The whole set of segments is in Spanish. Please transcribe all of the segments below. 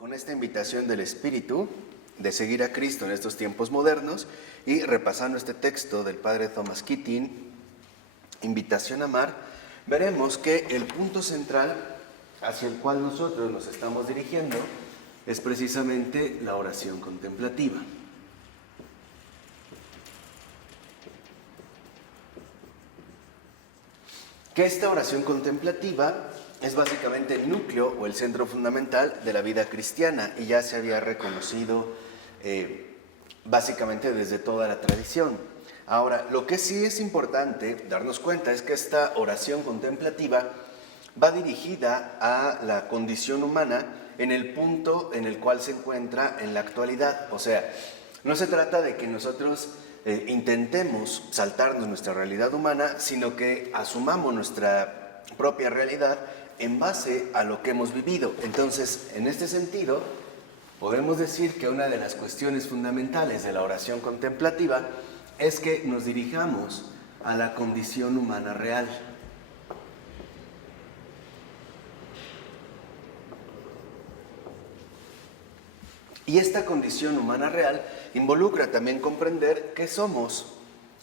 con esta invitación del Espíritu de seguir a Cristo en estos tiempos modernos y repasando este texto del padre Thomas Keating, Invitación a Amar, veremos que el punto central hacia el cual nosotros nos estamos dirigiendo es precisamente la oración contemplativa. Que esta oración contemplativa es básicamente el núcleo o el centro fundamental de la vida cristiana y ya se había reconocido básicamente desde toda la tradición. Ahora, lo que sí es importante darnos cuenta es que esta oración contemplativa va dirigida a la condición humana en el punto en el cual se encuentra en la actualidad. O sea, no se trata de que nosotros intentemos saltarnos nuestra realidad humana, sino que asumamos nuestra propia realidad en base a lo que hemos vivido. Entonces, en este sentido, podemos decir que una de las cuestiones fundamentales de la oración contemplativa es que nos dirijamos a la condición humana real. Y esta condición humana real involucra también comprender qué somos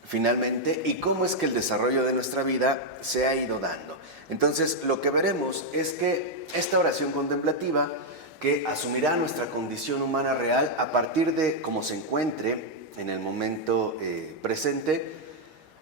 finalmente y cómo es que el desarrollo de nuestra vida se ha ido dando. Entonces, lo que veremos es que esta oración contemplativa, que asumirá nuestra condición humana real a partir de cómo se encuentre en el momento presente,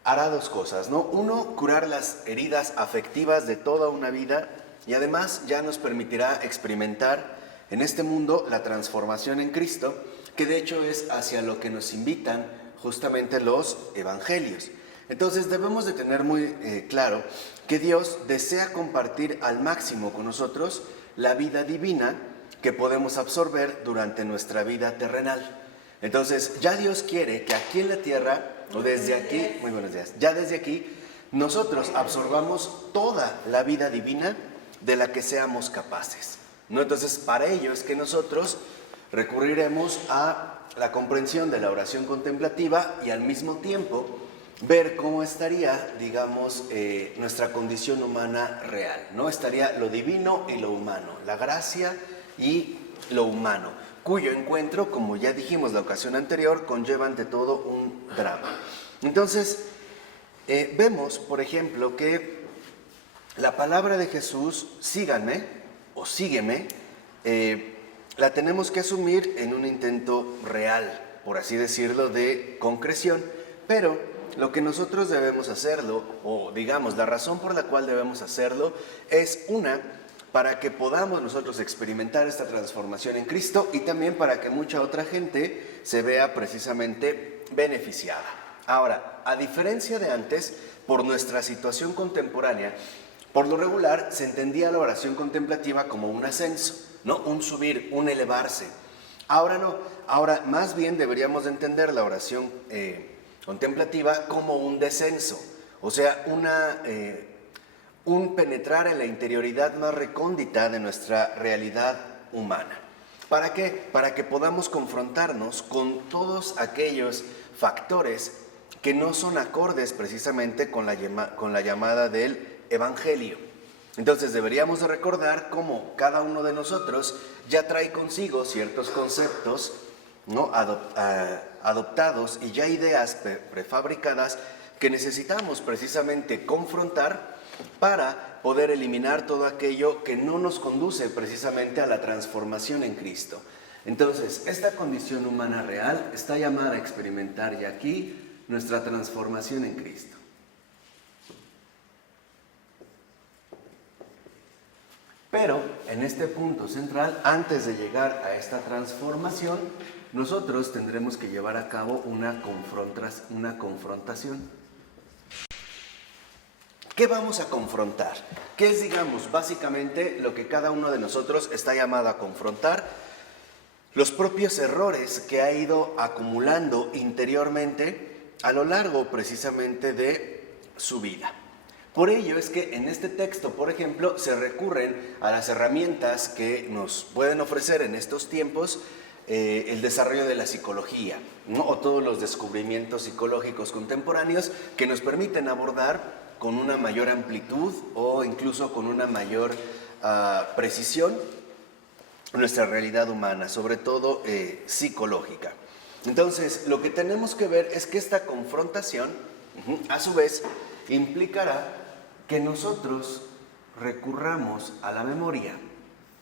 hará dos cosas, ¿no? Uno, curar las heridas afectivas de toda una vida y además ya nos permitirá experimentar en este mundo la transformación en Cristo, que de hecho es hacia lo que nos invitan justamente los evangelios. Entonces debemos de tener muy claro que Dios desea compartir al máximo con nosotros la vida divina que podemos absorber durante nuestra vida terrenal. Entonces ya Dios quiere que aquí en la tierra, o desde aquí, muy buenos días, ya desde aquí, nosotros absorbamos toda la vida divina de la que seamos capaces, ¿no? Entonces para ello es que nosotros recurriremos a la comprensión de la oración contemplativa y al mismo tiempo ver cómo estaría, digamos, nuestra condición humana real, ¿no? Estaría lo divino y lo humano, la gracia y lo humano, cuyo encuentro, como ya dijimos la ocasión anterior, conlleva ante todo un drama. Entonces, vemos, por ejemplo, que la palabra de Jesús, síganme o sígueme, la tenemos que asumir en un intento real, por así decirlo, de concreción, pero lo que nosotros debemos hacerlo, o digamos, la razón por la cual debemos hacerlo, es una, para que podamos nosotros experimentar esta transformación en Cristo y también para que mucha otra gente se vea precisamente beneficiada. Ahora, a diferencia de antes, por nuestra situación contemporánea, por lo regular se entendía la oración contemplativa como un ascenso, ¿no? Un subir, un elevarse. Ahora no, ahora más bien deberíamos de entender la oración contemplativa como un descenso, o sea, un penetrar en la interioridad más recóndita de nuestra realidad humana. ¿Para qué? Para que podamos confrontarnos con todos aquellos factores que no son acordes precisamente con la llamada del Evangelio. Entonces deberíamos de recordar cómo cada uno de nosotros ya trae consigo ciertos conceptos, ¿no? adoptados y ya ideas prefabricadas que necesitamos precisamente confrontar para poder eliminar todo aquello que no nos conduce precisamente a la transformación en Cristo. Entonces, esta condición humana real está llamada a experimentar ya aquí nuestra transformación en Cristo. Pero en este punto central, antes de llegar a esta transformación, nosotros tendremos que llevar a cabo una confrontación. ¿Qué vamos a confrontar? ¿Qué es, digamos, básicamente lo que cada uno de nosotros está llamado a confrontar? Los propios errores que ha ido acumulando interiormente a lo largo precisamente de su vida. Por ello es que en este texto, por ejemplo, se recurren a las herramientas que nos pueden ofrecer en estos tiempos el desarrollo de la psicología, ¿no? O todos los descubrimientos psicológicos contemporáneos que nos permiten abordar con una mayor amplitud o incluso con una mayor precisión nuestra realidad humana, sobre todo psicológica. Entonces, lo que tenemos que ver es que esta confrontación, a su vez, implicará que nosotros recurramos a la memoria,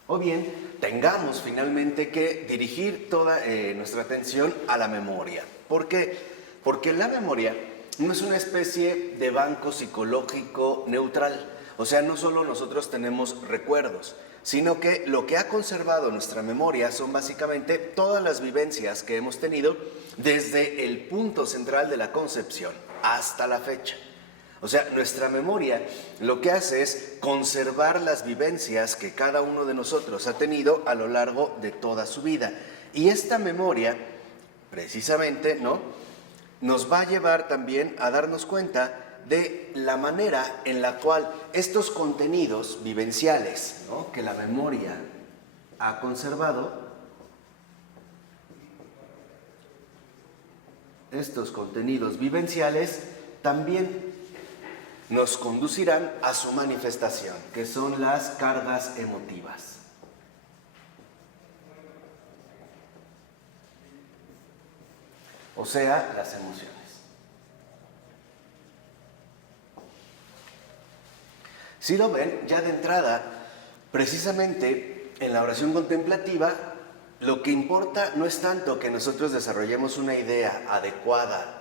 o bien tengamos finalmente que dirigir toda nuestra atención a la memoria. ¿Por qué? Porque la memoria no es una especie de banco psicológico neutral. O sea, no solo nosotros tenemos recuerdos, sino que lo que ha conservado nuestra memoria son básicamente todas las vivencias que hemos tenido desde el punto central de la concepción hasta la fecha. O sea, nuestra memoria lo que hace es conservar las vivencias que cada uno de nosotros ha tenido a lo largo de toda su vida. Y esta memoria, precisamente, ¿no?, nos va a llevar también a darnos cuenta de la manera en la cual estos contenidos vivenciales, ¿no?, que la memoria ha conservado, estos contenidos vivenciales también nos conducirán a su manifestación, que son las cargas emotivas. O sea, las emociones. Si lo ven, ya de entrada, precisamente en la oración contemplativa, lo que importa no es tanto que nosotros desarrollemos una idea adecuada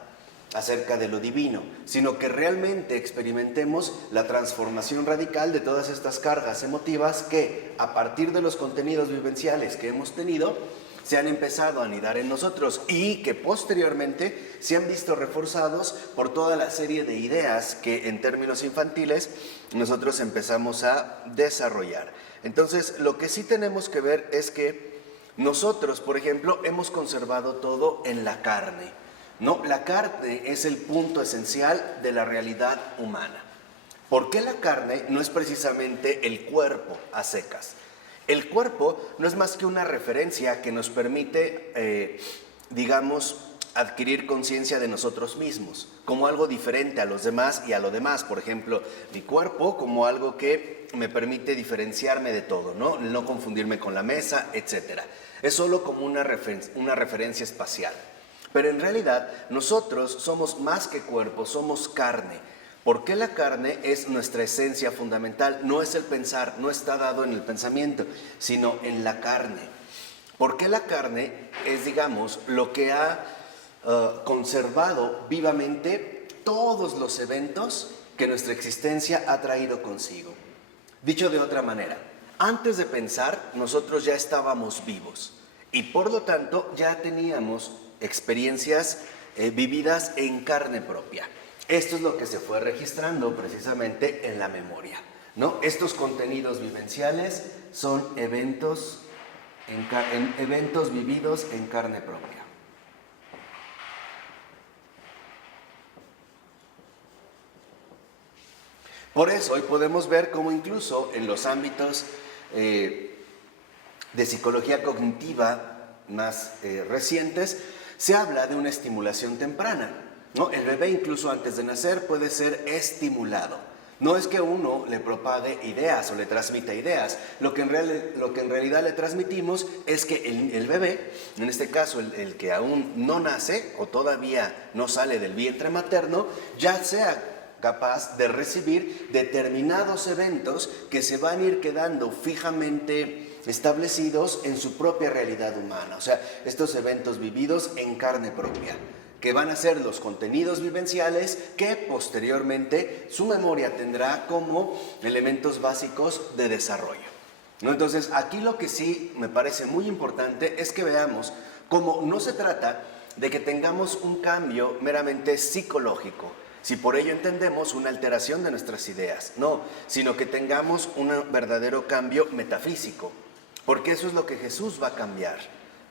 acerca de lo divino, sino que realmente experimentemos la transformación radical de todas estas cargas emotivas que, a partir de los contenidos vivenciales que hemos tenido, se han empezado a anidar en nosotros y que posteriormente se han visto reforzados por toda la serie de ideas que en términos infantiles nosotros empezamos a desarrollar. Entonces, lo que sí tenemos que ver es que nosotros, por ejemplo, hemos conservado todo en la carne. No, la carne es el punto esencial de la realidad humana. ¿Por qué la carne no es precisamente el cuerpo a secas? El cuerpo no es más que una referencia que nos permite, adquirir conciencia de nosotros mismos, como algo diferente a los demás y a lo demás. Por ejemplo, mi cuerpo como algo que me permite diferenciarme de todo, no confundirme con la mesa, etc. Es solo como una referencia espacial. Pero en realidad nosotros somos más que cuerpo, somos carne. ¿Por qué la carne es nuestra esencia fundamental? No es el pensar, no está dado en el pensamiento, sino en la carne. ¿Por qué la carne es, digamos, lo que ha conservado vivamente todos los eventos que nuestra existencia ha traído consigo? Dicho de otra manera, antes de pensar, nosotros ya estábamos vivos y por lo tanto ya teníamos experiencias vividas en carne propia. Esto es lo que se fue registrando precisamente en la memoria, ¿no? Estos contenidos vivenciales son eventos vividos en carne propia. Por eso hoy podemos ver cómo incluso en los ámbitos de psicología cognitiva más recientes se habla de una estimulación temprana, ¿no? El bebé incluso antes de nacer puede ser estimulado. No es que uno le propague ideas o le transmita ideas. Lo que en realidad le transmitimos es que el bebé, en este caso el que aún no nace o todavía no sale del vientre materno, ya sea capaz de recibir determinados eventos que se van a ir quedando fijamente establecidos en su propia realidad humana. O sea, estos eventos vividos en carne propia, que van a ser los contenidos vivenciales que posteriormente su memoria tendrá como elementos básicos de desarrollo, ¿no? Entonces, aquí lo que sí me parece muy importante es que veamos cómo no se trata de que tengamos un cambio meramente psicológico, si por ello entendemos una alteración de nuestras ideas, no, sino que tengamos un verdadero cambio metafísico, porque eso es lo que Jesús va a cambiar,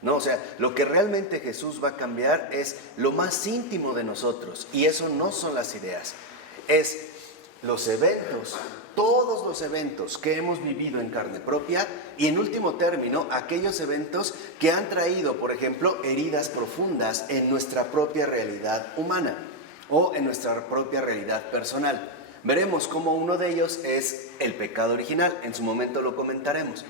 ¿no? O sea, lo que realmente Jesús va a cambiar es lo más íntimo de nosotros, y eso no son las ideas, es los eventos, todos los eventos que hemos vivido en carne propia, y en último término, aquellos eventos que han traído, por ejemplo, heridas profundas en nuestra propia realidad humana o en nuestra propia realidad personal. Veremos cómo uno de ellos es el pecado original, en su momento lo comentaremos.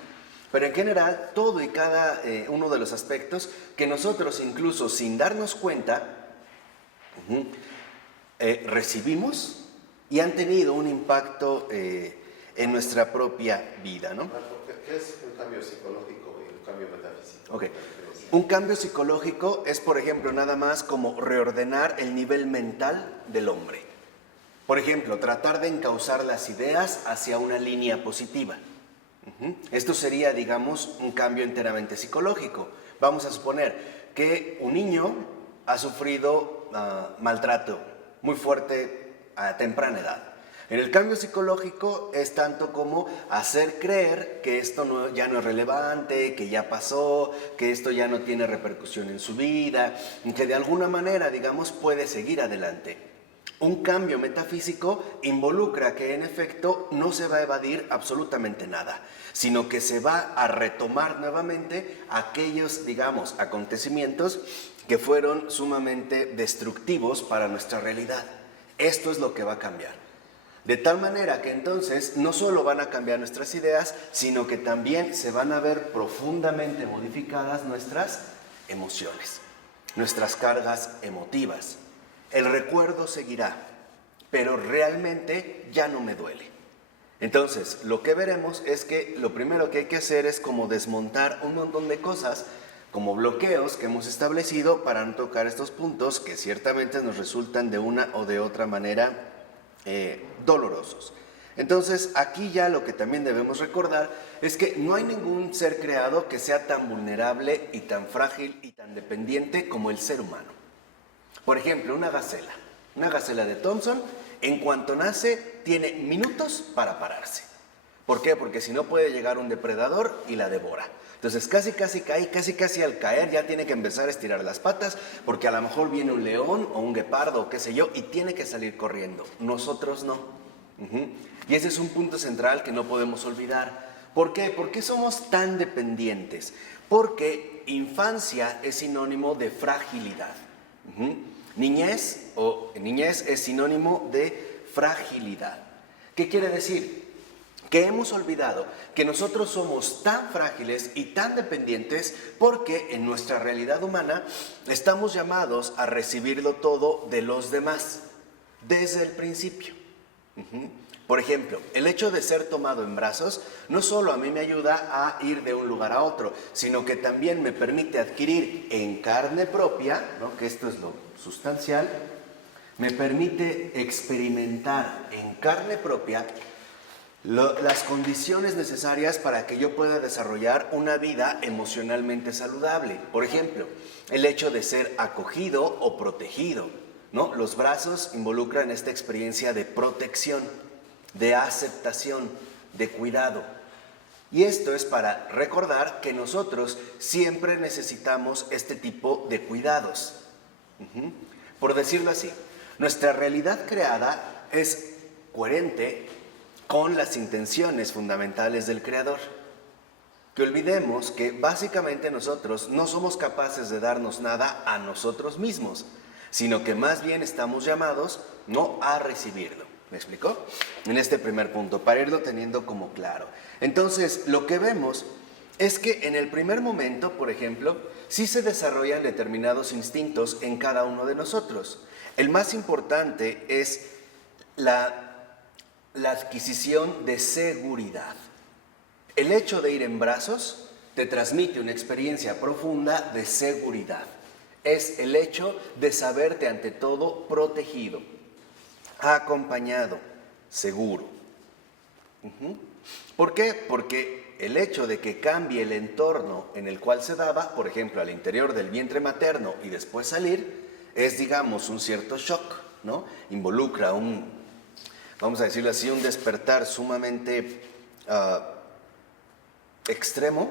Pero en general, todo y cada uno de los aspectos que nosotros incluso sin darnos cuenta, recibimos y han tenido un impacto en nuestra propia vida, ¿no? ¿Qué es un cambio psicológico y un cambio metafísico? Okay. Un cambio psicológico es, por ejemplo, nada más como reordenar el nivel mental del hombre. Por ejemplo, tratar de encauzar las ideas hacia una línea positiva. Esto sería, digamos, un cambio enteramente psicológico. Vamos a suponer que un niño ha sufrido maltrato muy fuerte a temprana edad. En el cambio psicológico es tanto como hacer creer que esto ya no es relevante, que ya pasó, que esto ya no tiene repercusión en su vida, que de alguna manera, digamos, puede seguir adelante. Un cambio metafísico involucra que en efecto no se va a evadir absolutamente nada, sino que se va a retomar nuevamente aquellos, digamos, acontecimientos que fueron sumamente destructivos para nuestra realidad. Esto es lo que va a cambiar. De tal manera que entonces no solo van a cambiar nuestras ideas, sino que también se van a ver profundamente modificadas nuestras emociones, nuestras cargas emotivas. El recuerdo seguirá, pero realmente ya no me duele. Entonces, lo que veremos es que lo primero que hay que hacer es como desmontar un montón de cosas, como bloqueos que hemos establecido para no tocar estos puntos que ciertamente nos resultan de una o de otra manera dolorosos. Entonces, aquí ya lo que también debemos recordar es que no hay ningún ser creado que sea tan vulnerable y tan frágil y tan dependiente como el ser humano. Por ejemplo, una gacela de Thompson, en cuanto nace, tiene minutos para pararse. ¿Por qué? Porque si no puede llegar un depredador y la devora. Entonces casi al caer ya tiene que empezar a estirar las patas porque a lo mejor viene un león o un guepardo o qué sé yo y tiene que salir corriendo. Nosotros no. Y ese es un punto central que no podemos olvidar. ¿Por qué? ¿Por qué somos tan dependientes? Porque infancia es sinónimo de fragilidad. Niñez es sinónimo de fragilidad. ¿Qué quiere decir? Que hemos olvidado que nosotros somos tan frágiles y tan dependientes porque en nuestra realidad humana estamos llamados a recibirlo todo de los demás, desde el principio. Por ejemplo, el hecho de ser tomado en brazos no solo a mí me ayuda a ir de un lugar a otro, sino que también me permite adquirir en carne propia, ¿no? Que esto es lo sustancial, me permite experimentar en carne propia las condiciones necesarias para que yo pueda desarrollar una vida emocionalmente saludable. Por ejemplo, el hecho de ser acogido o protegido, ¿no? Los brazos involucran esta experiencia de protección, de aceptación, de cuidado. Y esto es para recordar que nosotros siempre necesitamos este tipo de cuidados. Por decirlo así, nuestra realidad creada es coherente con las intenciones fundamentales del Creador. Que olvidemos que básicamente nosotros no somos capaces de darnos nada a nosotros mismos, sino que más bien estamos llamados no a recibirlo. ¿Me explicó? En este primer punto, para irlo teniendo como claro. Entonces, lo que vemos es que en el primer momento, por ejemplo, sí se desarrollan determinados instintos en cada uno de nosotros. El más importante es la adquisición de seguridad. El hecho de ir en brazos te transmite una experiencia profunda de seguridad. Es el hecho de saberte ante todo protegido, acompañado, seguro. ¿Por qué? Porque el hecho de que cambie el entorno en el cual se daba, por ejemplo, al interior del vientre materno y después salir, es, digamos, un cierto shock, ¿no? Involucra vamos a decirlo así, un despertar sumamente extremo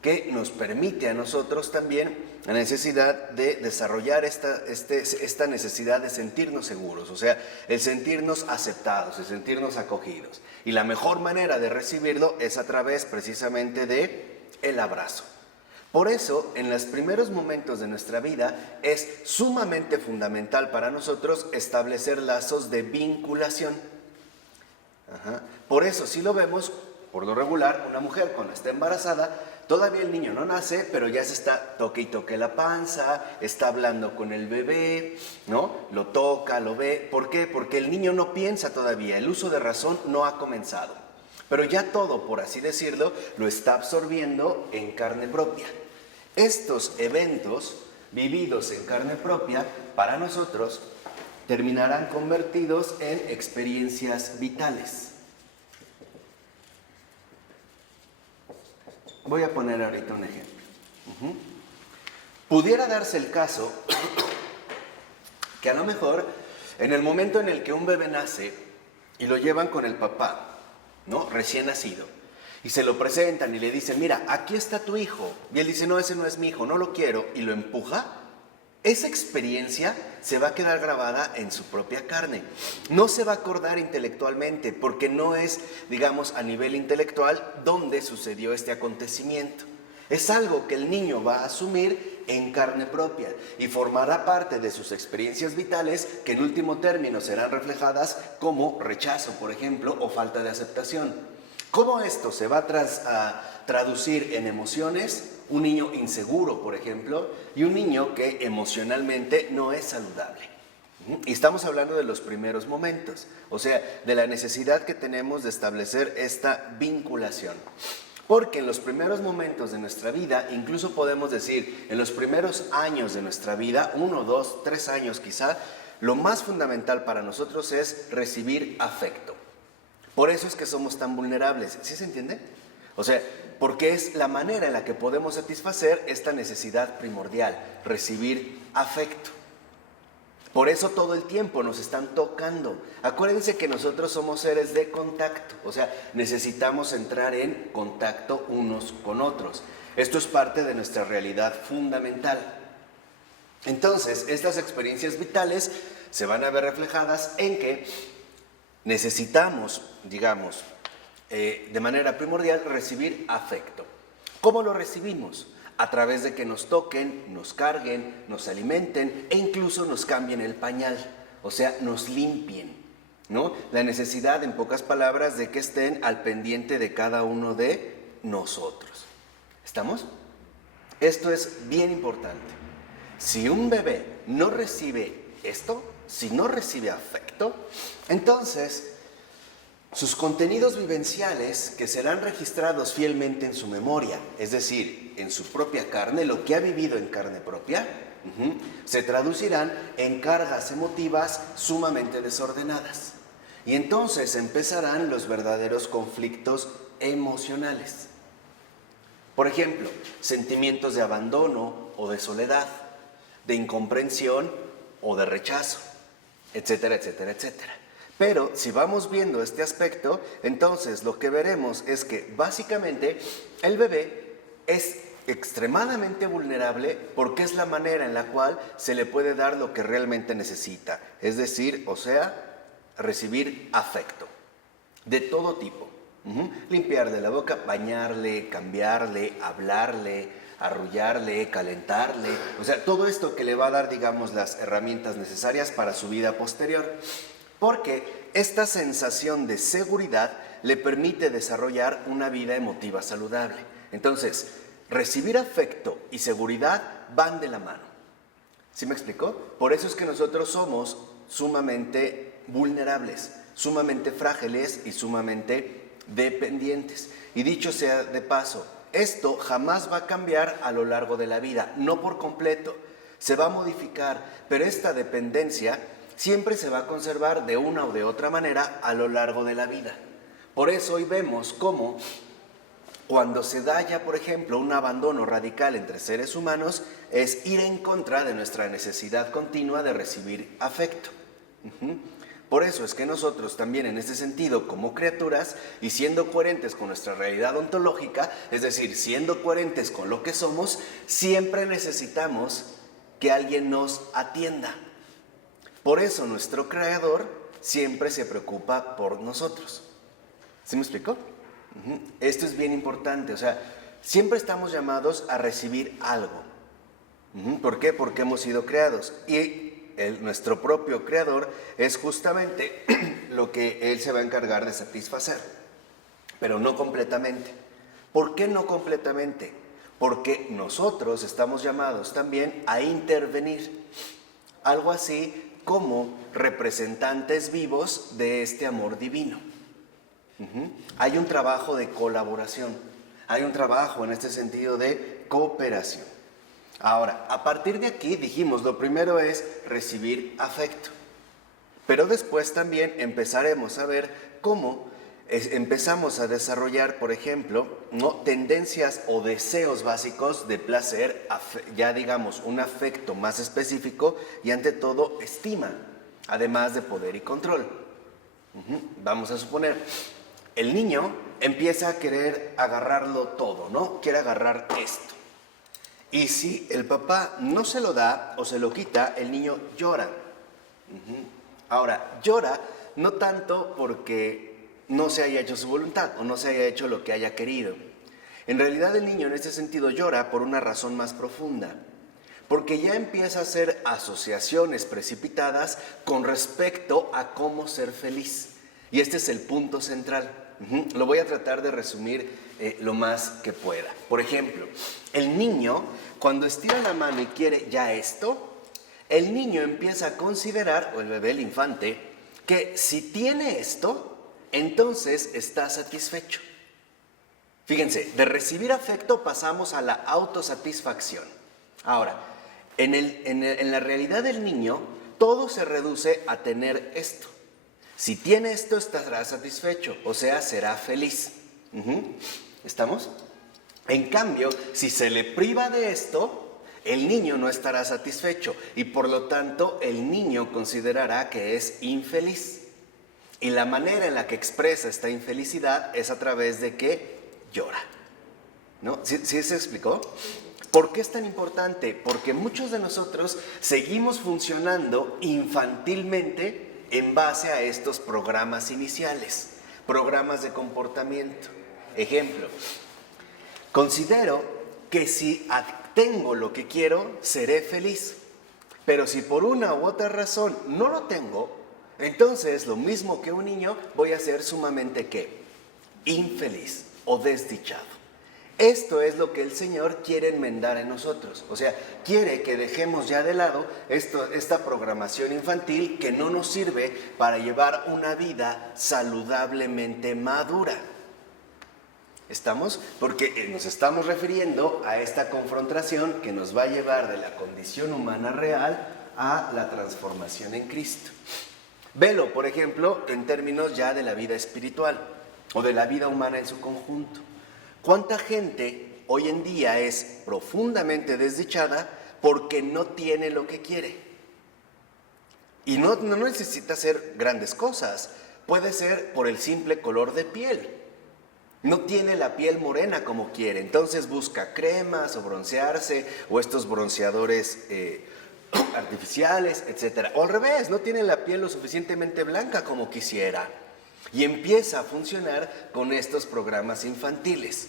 que nos permite a nosotros también la necesidad de desarrollar esta necesidad de sentirnos seguros, o sea, el sentirnos aceptados, el sentirnos acogidos. Y la mejor manera de recibirlo es a través precisamente de el abrazo. Por eso, en los primeros momentos de nuestra vida, es sumamente fundamental para nosotros establecer lazos de vinculación. Por eso, si lo vemos, Por lo regular, una mujer cuando está embarazada, todavía el niño no nace, pero ya se está toque y toque la panza, está hablando con el bebé, ¿no? Lo toca, lo ve. ¿Por qué? Porque el niño no piensa todavía, el uso de razón no ha comenzado. Pero ya todo, por así decirlo, lo está absorbiendo en carne propia. Estos eventos vividos en carne propia, para nosotros, terminarán convertidos en experiencias vitales. Voy a poner ahorita un ejemplo. Pudiera darse el caso que a lo mejor en el momento en el que un bebé nace y lo llevan con el papá, ¿no? Recién nacido, y se lo presentan y le dicen, mira, aquí está tu hijo, y él dice, no, ese no es mi hijo, no lo quiero, y lo empuja, esa experiencia se va a quedar grabada en su propia carne. No se va a acordar intelectualmente porque no es, digamos, a nivel intelectual donde sucedió este acontecimiento. Es algo que el niño va a asumir en carne propia y formará parte de sus experiencias vitales que en último término serán reflejadas como rechazo, por ejemplo, o falta de aceptación. ¿Cómo esto se va a traducir en emociones? Un niño inseguro, por ejemplo, y un niño que emocionalmente no es saludable. Y estamos hablando de los primeros momentos, o sea, de la necesidad que tenemos de establecer esta vinculación. Porque en los primeros momentos de nuestra vida, incluso podemos decir, en los primeros años de nuestra vida, 1, 2, 3 años quizá, lo más fundamental para nosotros es recibir afecto. Por eso es que somos tan vulnerables, ¿sí se entiende? O sea, porque es la manera en la que podemos satisfacer esta necesidad primordial, recibir afecto. Por eso todo el tiempo nos están tocando. Acuérdense que nosotros somos seres de contacto, o sea, necesitamos entrar en contacto unos con otros. Esto es parte de nuestra realidad fundamental. Entonces, estas experiencias vitales se van a ver reflejadas en que necesitamos, digamos, de manera primordial, recibir afecto. ¿Cómo lo recibimos? A través de que nos toquen, nos carguen, nos alimenten e incluso nos cambien el pañal, o sea, nos limpien, ¿no? La necesidad, en pocas palabras, de que estén al pendiente de cada uno de nosotros. ¿Estamos? Esto es bien importante. Si un bebé no recibe esto, si no recibe afecto, entonces sus contenidos vivenciales, que serán registrados fielmente en su memoria, es decir, en su propia carne, lo que ha vivido en carne propia, se traducirán en cargas emotivas sumamente desordenadas. Y entonces empezarán los verdaderos conflictos emocionales. Por ejemplo, sentimientos de abandono o de soledad, de incomprensión o de rechazo, etcétera, etcétera, etcétera. Pero si vamos viendo este aspecto, entonces lo que veremos es que básicamente el bebé es extremadamente vulnerable porque es la manera en la cual se le puede dar lo que realmente necesita. Es decir, o sea, recibir afecto de todo tipo. Limpiarle la boca, bañarle, cambiarle, hablarle, arrullarle, calentarle. O sea, todo esto que le va a dar, digamos, las herramientas necesarias para su vida posterior. Porque esta sensación de seguridad le permite desarrollar una vida emotiva saludable. Entonces, recibir afecto y seguridad van de la mano. ¿Sí me explicó? Por eso es que nosotros somos sumamente vulnerables, sumamente frágiles y sumamente dependientes. Y dicho sea de paso, esto jamás va a cambiar a lo largo de la vida, no por completo. Se va a modificar, pero esta dependencia siempre se va a conservar de una o de otra manera a lo largo de la vida. Por eso hoy vemos cómo cuando se da ya, por ejemplo, un abandono radical entre seres humanos, es ir en contra de nuestra necesidad continua de recibir afecto. Por eso es que nosotros también en este sentido, como criaturas, y siendo coherentes con nuestra realidad ontológica, es decir, siendo coherentes con lo que somos, siempre necesitamos que alguien nos atienda. Por eso nuestro Creador siempre se preocupa por nosotros. ¿Sí me explicó? Esto es bien importante, o sea, siempre estamos llamados a recibir algo. ¿Por qué? Porque hemos sido creados y nuestro propio Creador es justamente lo que Él se va a encargar de satisfacer. pero no completamente. ¿Por qué no completamente? Porque nosotros estamos llamados también a intervenir, algo así como representantes vivos de este amor divino. Hay un trabajo de colaboración, hay un trabajo en este sentido de cooperación. Ahora, a partir de aquí dijimos, lo primero es recibir afecto, pero después también empezaremos a ver cómo empezamos a desarrollar, por ejemplo, tendencias o deseos básicos de placer, ya digamos un afecto más específico y ante todo estima, además de poder y control. Vamos a suponer, el niño empieza a querer agarrarlo todo, ¿no? Quiere agarrar esto. Y si el papá no se lo da o se lo quita, el niño llora. Ahora, llora no tanto porque no se haya hecho su voluntad o no se haya hecho lo que haya querido. En realidad el niño en este sentido llora por una razón más profunda, porque ya empieza a hacer asociaciones precipitadas con respecto a cómo ser feliz. Y este es el punto central. Lo voy a tratar de resumir lo más que pueda. Por ejemplo, el niño, cuando estira la mano y quiere ya esto, el niño empieza a considerar, o el bebé, el infante, que si tiene esto, entonces está satisfecho. Fíjense, de recibir afecto pasamos a la autosatisfacción. Ahora, en la realidad del niño, todo se reduce a tener esto. Si tiene esto, estará satisfecho, o sea, será feliz. ¿Estamos? En cambio, si se le priva de esto, el niño no estará satisfecho y por lo tanto el niño considerará que es infeliz. Y la manera en la que expresa esta infelicidad es a través de que llora. ¿No? ¿Sí se explicó? ¿Por qué es tan importante? Porque muchos de nosotros seguimos funcionando infantilmente en base a estos programas iniciales, programas de comportamiento. Ejemplo, considero que si tengo lo que quiero, seré feliz. Pero si por una u otra razón no lo tengo, entonces lo mismo que un niño, voy a ser sumamente ¿qué? Infeliz o desdichado. Esto es lo que el Señor quiere enmendar en nosotros. O sea, quiere que dejemos ya de lado esta programación infantil que no nos sirve para llevar una vida saludablemente madura. ¿Estamos? Porque nos estamos refiriendo a esta confrontación que nos va a llevar de la condición humana real a la transformación en Cristo. Velo, por ejemplo, en términos ya de la vida espiritual o de la vida humana en su conjunto. ¿Cuánta gente hoy en día es profundamente desdichada porque no tiene lo que quiere? Y no necesita hacer grandes cosas. Puede ser por el simple color de piel. No tiene la piel morena como quiere, entonces busca cremas o broncearse o estos bronceadores artificiales, etc. O al revés, no tiene la piel lo suficientemente blanca como quisiera. Y empieza a funcionar con estos programas infantiles.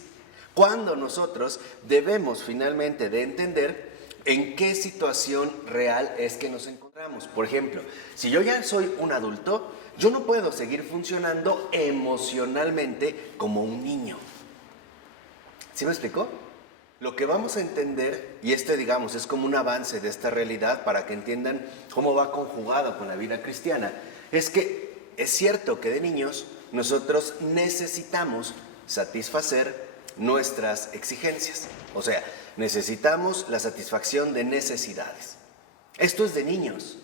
Cuando nosotros debemos finalmente de entender en qué situación real es que nos encontramos. Por ejemplo, si yo ya soy un adulto, yo no puedo seguir funcionando emocionalmente como un niño. ¿Sí me explicó? Lo que vamos a entender, y digamos es como un avance de esta realidad para que entiendan cómo va conjugado con la vida cristiana, es que es cierto que de niños nosotros necesitamos satisfacer nuestras exigencias. O sea, necesitamos la satisfacción de necesidades. Esto es de niños,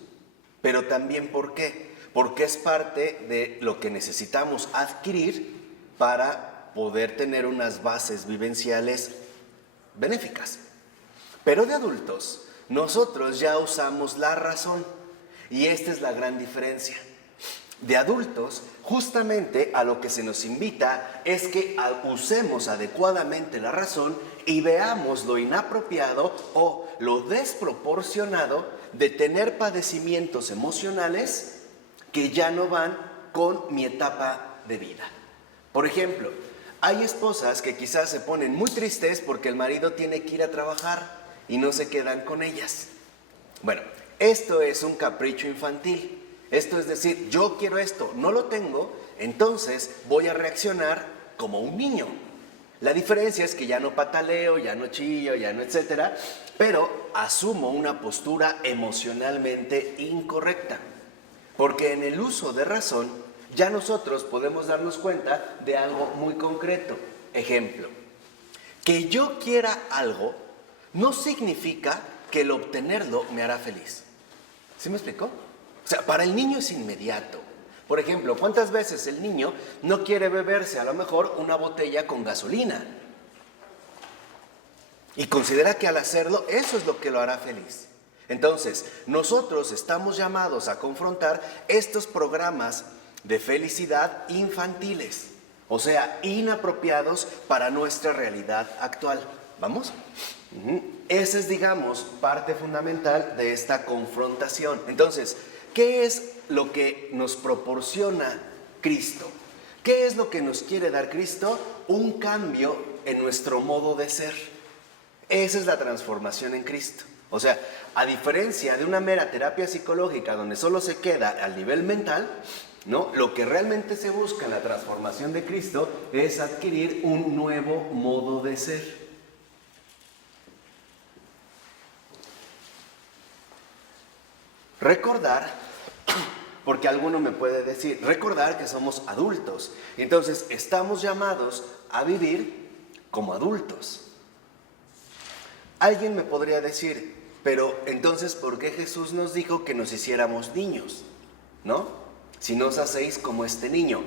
pero también ¿por qué? Porque es parte de lo que necesitamos adquirir para poder tener unas bases vivenciales benéficas. Pero de adultos, nosotros ya usamos la razón y esta es la gran diferencia. De adultos, justamente a lo que se nos invita es que usemos adecuadamente la razón y veamos lo inapropiado o lo desproporcionado de tener padecimientos emocionales que ya no van con mi etapa de vida. Por ejemplo, hay esposas que quizás se ponen muy tristes porque el marido tiene que ir a trabajar y no se quedan con ellas. Bueno, esto es un capricho infantil. Esto es decir, yo quiero esto, no lo tengo, entonces voy a reaccionar como un niño. La diferencia es que ya no pataleo, ya no chillo, ya no etcétera, pero asumo una postura emocionalmente incorrecta. Porque en el uso de razón, ya nosotros podemos darnos cuenta de algo muy concreto. Ejemplo, que yo quiera algo no significa que el obtenerlo me hará feliz. ¿Sí me explicó? O sea, para el niño es inmediato. Por ejemplo, ¿cuántas veces el niño no quiere beberse a lo mejor una botella con gasolina? Y considera que al hacerlo, eso es lo que lo hará feliz. Entonces, nosotros estamos llamados a confrontar estos programas de felicidad infantiles, o sea, inapropiados para nuestra realidad actual. ¿Vamos? Esa es, digamos, parte fundamental de esta confrontación. Entonces, ¿qué es lo que nos proporciona Cristo? ¿Qué es lo que nos quiere dar Cristo? Un cambio en nuestro modo de ser. Esa es la transformación en Cristo. O sea, a diferencia de una mera terapia psicológica donde solo se queda al nivel mental, ¿no? Lo que realmente se busca en la transformación de Cristo es adquirir un nuevo modo de ser. Recordar, porque alguno me puede decir, recordar que somos adultos. Entonces, estamos llamados a vivir como adultos. Alguien me podría decir, pero entonces, ¿por qué Jesús nos dijo que nos hiciéramos niños? ¿No? Si no os hacéis como este niño.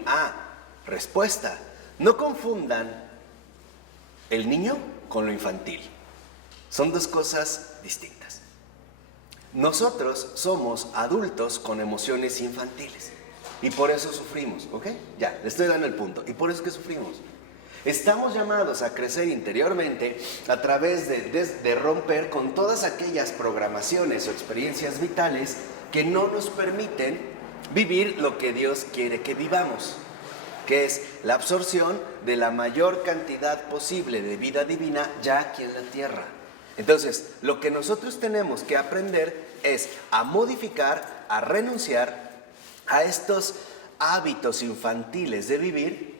Respuesta. No confundan el niño con lo infantil. Son dos cosas distintas. Nosotros somos adultos con emociones infantiles y por eso sufrimos, ¿ok? Ya, le estoy dando el punto. Y por eso es que sufrimos. Estamos llamados a crecer interiormente a través de romper con todas aquellas programaciones o experiencias vitales que no nos permiten vivir lo que Dios quiere que vivamos, que es la absorción de la mayor cantidad posible de vida divina ya aquí en la tierra. Entonces, lo que nosotros tenemos que aprender es a modificar, a renunciar a estos hábitos infantiles de vivir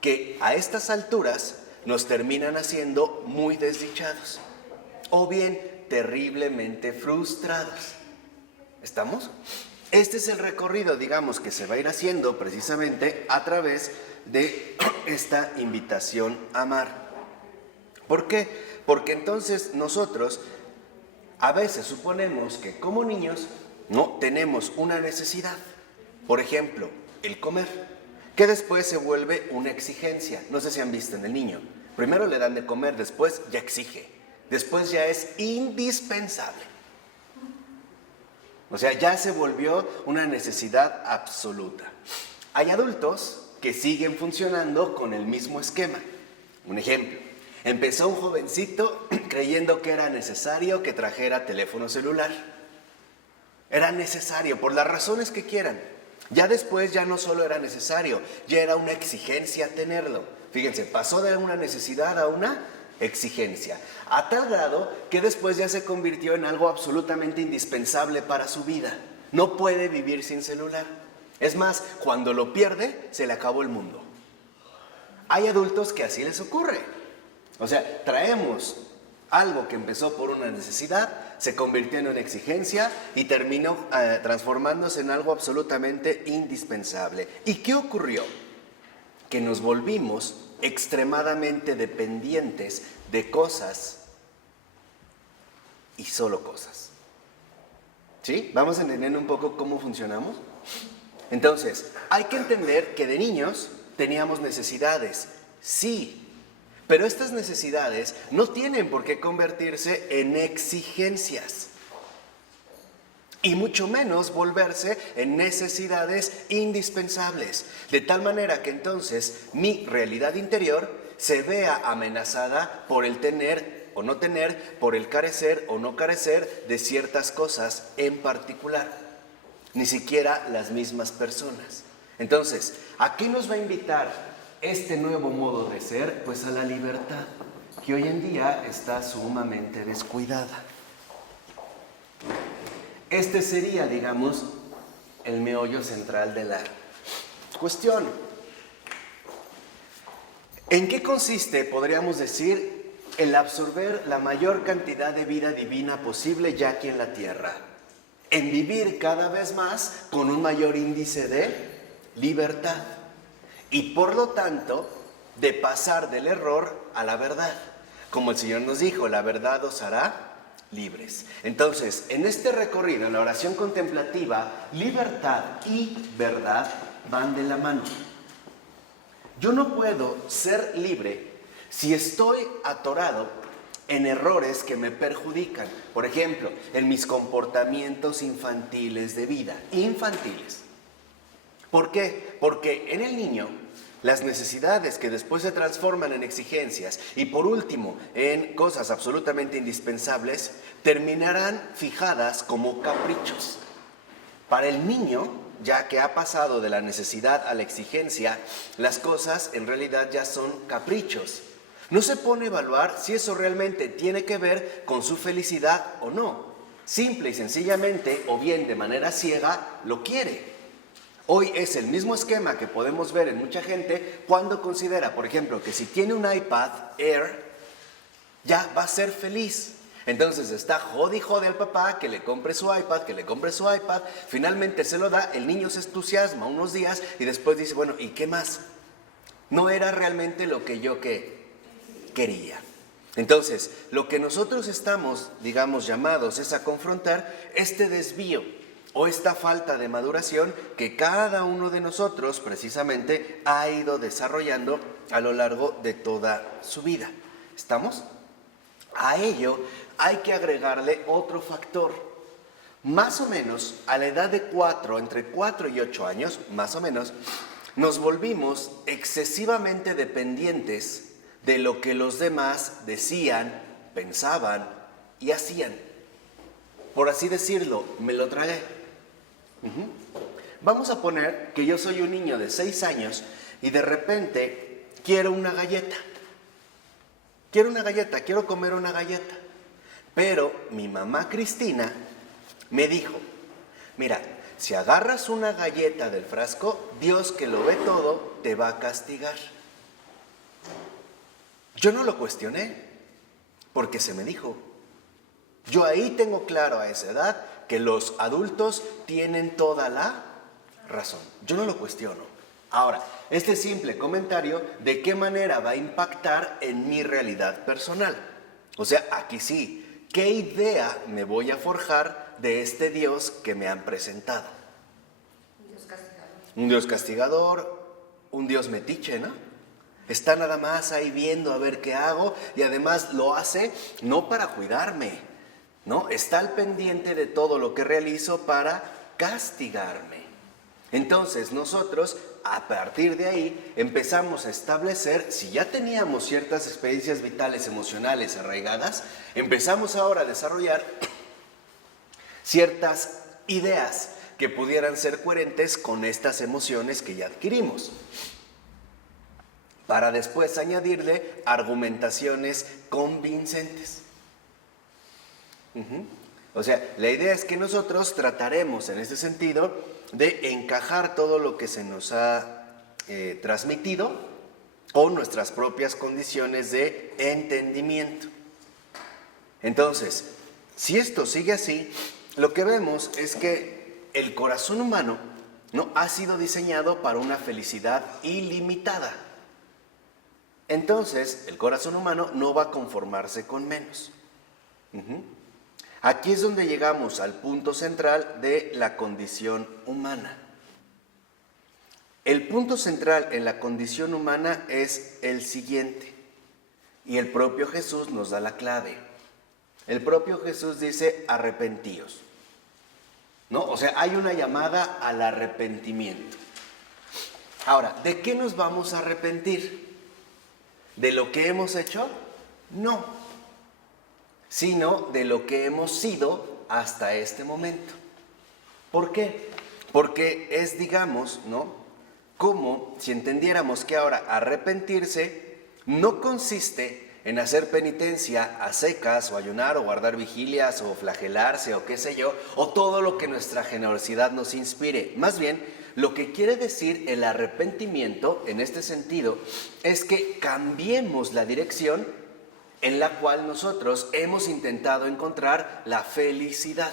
que a estas alturas nos terminan haciendo muy desdichados o bien terriblemente frustrados. ¿Estamos? Este es el recorrido, digamos, que se va a ir haciendo precisamente a través de esta invitación a amar. ¿Por qué? Porque entonces nosotros a veces suponemos que como niños no tenemos una necesidad. Por ejemplo, el comer, que después se vuelve una exigencia. No sé si han visto en el niño. Primero le dan de comer, después ya exige. Después ya es indispensable. O sea, ya se volvió una necesidad absoluta. Hay adultos que siguen funcionando con el mismo esquema. Un ejemplo, empezó un jovencito creyendo que era necesario que trajera teléfono celular. Era necesario, por las razones que quieran. Ya después ya no solo era necesario, ya era una exigencia tenerlo. Fíjense, pasó de una necesidad a una exigencia, a tal grado que después ya se convirtió en algo absolutamente indispensable para su vida. No puede vivir sin celular. Es más, cuando lo pierde, se le acabó el mundo. Hay adultos que así les ocurre. O sea, traemos algo que empezó por una necesidad, se convirtió en una exigencia y terminó transformándose en algo absolutamente indispensable. ¿Y qué ocurrió? Que nos volvimos extremadamente dependientes de cosas y solo cosas. ¿Sí? ¿Vamos entendiendo un poco cómo funcionamos? Entonces, hay que entender que de niños teníamos necesidades, sí, pero estas necesidades no tienen por qué convertirse en exigencias y mucho menos volverse en necesidades indispensables, de tal manera que entonces mi realidad interior se vea amenazada por el tener o no tener, por el carecer o no carecer de ciertas cosas en particular, ni siquiera las mismas personas. Entonces, ¿a qué nos va a invitar este nuevo modo de ser? Pues a la libertad, que hoy en día está sumamente descuidada. Este sería, digamos, el meollo central de la cuestión. ¿En qué consiste, podríamos decir, el absorber la mayor cantidad de vida divina posible ya aquí en la tierra? En vivir cada vez más con un mayor índice de libertad y por lo tanto de pasar del error a la verdad. Como el Señor nos dijo, la verdad os hará libres. Entonces, en este recorrido, en la oración contemplativa, libertad y verdad van de la mano. Yo no puedo ser libre si estoy atorado en errores que me perjudican. Por ejemplo, en mis comportamientos infantiles de vida. Infantiles. ¿Por qué? Porque en el niño las necesidades que después se transforman en exigencias y por último en cosas absolutamente indispensables terminarán fijadas como caprichos. Para el niño, ya que ha pasado de la necesidad a la exigencia, las cosas en realidad ya son caprichos. No se pone a evaluar si eso realmente tiene que ver con su felicidad o no. Simple y sencillamente, o bien de manera ciega, lo quiere. Hoy es el mismo esquema que podemos ver en mucha gente cuando considera, por ejemplo, que si tiene un iPad Air, ya va a ser feliz. Entonces está jode y jode al papá que le compre su iPad, finalmente se lo da, el niño se entusiasma unos días y después dice, bueno, ¿y qué más? No era realmente lo que yo quería. Entonces, lo que nosotros estamos, digamos, llamados es a confrontar este desvío o esta falta de maduración que cada uno de nosotros precisamente ha ido desarrollando a lo largo de toda su vida. ¿Estamos? A ello hay que agregarle otro factor. Más o menos a la edad de entre 4 y 8 años, más o menos, nos volvimos excesivamente dependientes de lo que los demás decían, pensaban y hacían. Por así decirlo, me lo tragué. Vamos a poner que yo soy un niño de 6 años y de repente quiero una galleta. Quiero comer una galleta. Pero mi mamá Cristina me dijo, mira, si agarras una galleta del frasco, Dios que lo ve todo te va a castigar. Yo no lo cuestioné, porque se me dijo. Yo ahí tengo claro a esa edad que los adultos tienen toda la razón. Yo no lo cuestiono. Ahora, este simple comentario, ¿de qué manera va a impactar en mi realidad personal? O sea, aquí sí, ¿qué idea me voy a forjar de este Dios que me han presentado? Un Dios castigador, un Dios metiche, ¿no? Está nada más ahí viendo a ver qué hago y además lo hace no para cuidarme, ¿no? Está al pendiente de todo lo que realizo para castigarme. Entonces nosotros, a partir de ahí, empezamos a establecer, si ya teníamos ciertas experiencias vitales, emocionales arraigadas, empezamos ahora a desarrollar ciertas ideas que pudieran ser coherentes con estas emociones que ya adquirimos, para después añadirle argumentaciones convincentes. O sea, la idea es que nosotros trataremos en ese sentido de encajar todo lo que se nos ha transmitido con nuestras propias condiciones de entendimiento. Entonces, si esto sigue así, lo que vemos es que el corazón humano no ha sido diseñado para una felicidad ilimitada. Entonces, el corazón humano no va a conformarse con menos. Aquí es donde llegamos al punto central de la condición humana. El punto central en la condición humana es el siguiente, y el propio Jesús nos da la clave. El propio Jesús dice, arrepentíos, ¿no? O sea, hay una llamada al arrepentimiento. Ahora, ¿de qué nos vamos a arrepentir? ¿De lo que hemos hecho? No. Sino de lo que hemos sido hasta este momento. ¿Por qué? Porque es, digamos, ¿no? Como si entendiéramos que ahora arrepentirse no consiste en hacer penitencia a secas o ayunar o guardar vigilias o flagelarse o qué sé yo, o todo lo que nuestra generosidad nos inspire. Más bien, lo que quiere decir el arrepentimiento en este sentido es que cambiemos la dirección en la cual nosotros hemos intentado encontrar la felicidad.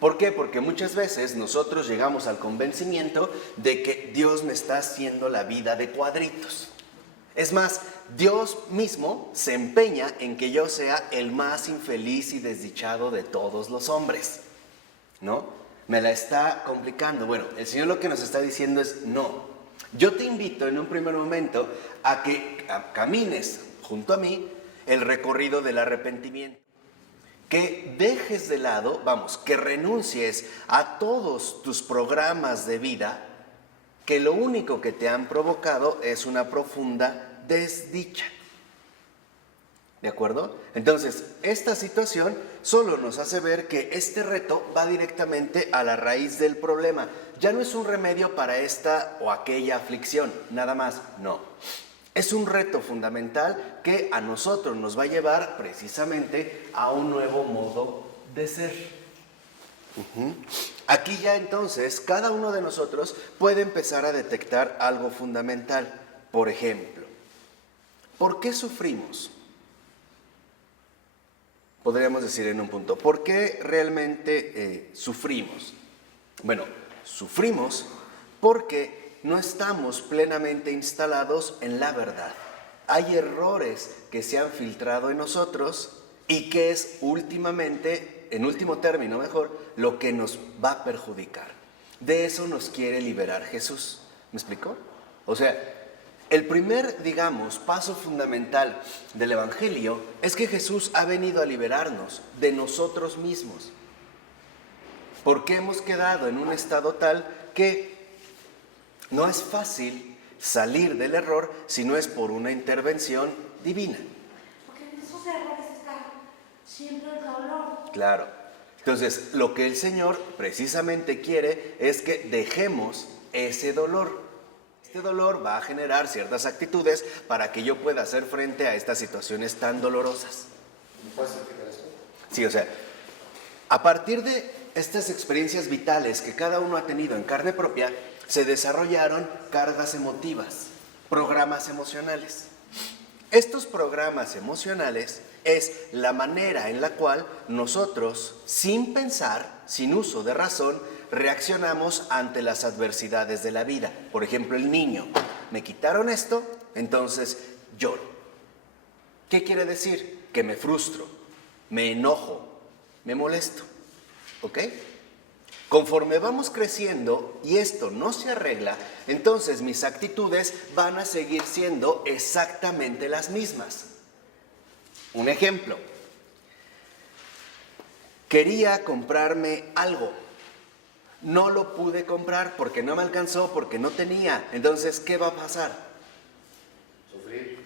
¿Por qué? Porque muchas veces nosotros llegamos al convencimiento de que Dios me está haciendo la vida de cuadritos. Es más, Dios mismo se empeña en que yo sea el más infeliz y desdichado de todos los hombres, ¿no? Me la está complicando. Bueno, el Señor lo que nos está diciendo es no. Yo te invito en un primer momento a que camines junto a mí el recorrido del arrepentimiento. Que dejes de lado, que renuncies a todos tus programas de vida que lo único que te han provocado es una profunda desdicha. ¿De acuerdo? Entonces, esta situación solo nos hace ver que este reto va directamente a la raíz del problema. Ya no es un remedio para esta o aquella aflicción, nada más, no. Es un reto fundamental que a nosotros nos va a llevar precisamente a un nuevo modo de ser. Aquí ya entonces cada uno de nosotros puede empezar a detectar algo fundamental. Por ejemplo, ¿por qué sufrimos? Podríamos decir en un punto, ¿por qué realmente sufrimos? Bueno, sufrimos porque no estamos plenamente instalados en la verdad. Hay errores que se han filtrado en nosotros y que es últimamente, en último término mejor, lo que nos va a perjudicar. De eso nos quiere liberar Jesús. ¿Me explicó? O sea, el primer, paso fundamental del Evangelio es que Jesús ha venido a liberarnos de nosotros mismos. Porque hemos quedado en un estado tal que no es fácil salir del error si no es por una intervención divina. Porque en esos errores está siempre el dolor. Claro. Entonces, lo que el Señor precisamente quiere es que dejemos ese dolor. Este dolor va a generar ciertas actitudes para que yo pueda hacer frente a estas situaciones tan dolorosas. ¿Puedes explicar eso? Sí, o sea, a partir de estas experiencias vitales que cada uno ha tenido en carne propia, se desarrollaron cargas emotivas, programas emocionales. Estos programas emocionales es la manera en la cual nosotros, sin pensar, sin uso de razón, reaccionamos ante las adversidades de la vida. Por ejemplo, el niño, me quitaron esto, entonces lloro. ¿Qué quiere decir? Que me frustro, me enojo, me molesto. ¿Ok? Conforme vamos creciendo y esto no se arregla, entonces mis actitudes van a seguir siendo exactamente las mismas. Un ejemplo. Quería comprarme algo. No lo pude comprar porque no me alcanzó, porque no tenía. Entonces, ¿qué va a pasar? Sufrir.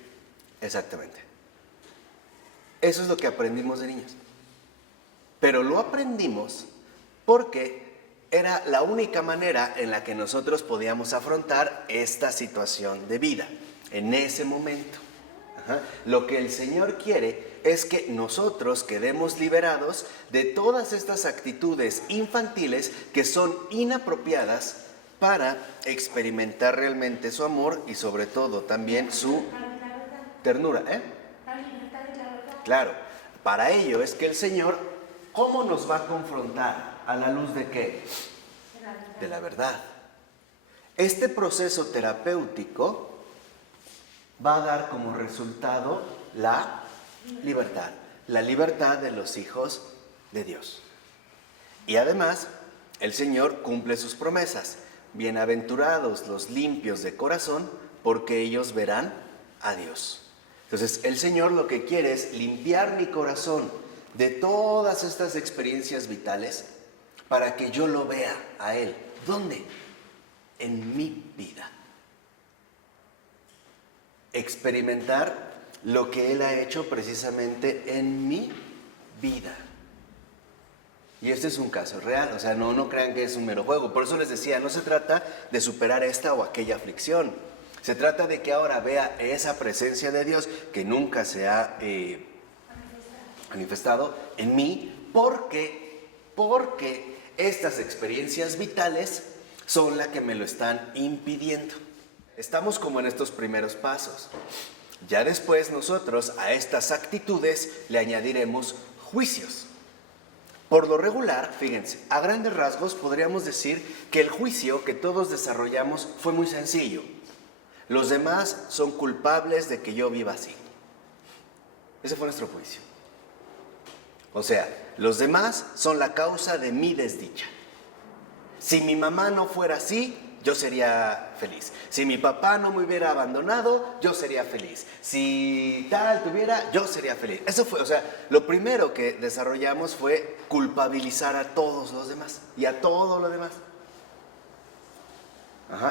Exactamente. Eso es lo que aprendimos de niños. Pero lo aprendimos porque era la única manera en la que nosotros podíamos afrontar esta situación de vida, en ese momento. Lo que el Señor quiere es que nosotros quedemos liberados de todas estas actitudes infantiles que son inapropiadas para experimentar realmente su amor y sobre todo también su ternura. La libertad de la verdad. Claro, para ello es que el Señor, ¿cómo nos va a confrontar? ¿A la luz de qué? De la verdad. Este proceso terapéutico va a dar como resultado la libertad de los hijos de Dios. Y además, el Señor cumple sus promesas. Bienaventurados los limpios de corazón, porque ellos verán a Dios. Entonces, el Señor lo que quiere es limpiar mi corazón de todas estas experiencias vitales para que yo lo vea a Él. ¿Dónde? En mi vida. Experimentar lo que Él ha hecho precisamente en mi vida. Y este es un caso real, o sea, no crean que es un mero juego. Por eso les decía, no se trata de superar esta o aquella aflicción. Se trata de que ahora vea esa presencia de Dios que nunca se ha manifestado en mí, porque estas experiencias vitales son las que me lo están impidiendo. Estamos como en estos primeros pasos. Ya después nosotros a estas actitudes le añadiremos juicios. Por lo regular, fíjense, a grandes rasgos podríamos decir que el juicio que todos desarrollamos fue muy sencillo. Los demás son culpables de que yo viva así. Ese fue nuestro juicio. O sea, los demás son la causa de mi desdicha. Si mi mamá no fuera así, yo sería feliz. Si mi papá no me hubiera abandonado, yo sería feliz. Si tal tuviera, yo sería feliz. Eso fue, o sea, lo primero que desarrollamos fue culpabilizar a todos los demás y a todo lo demás.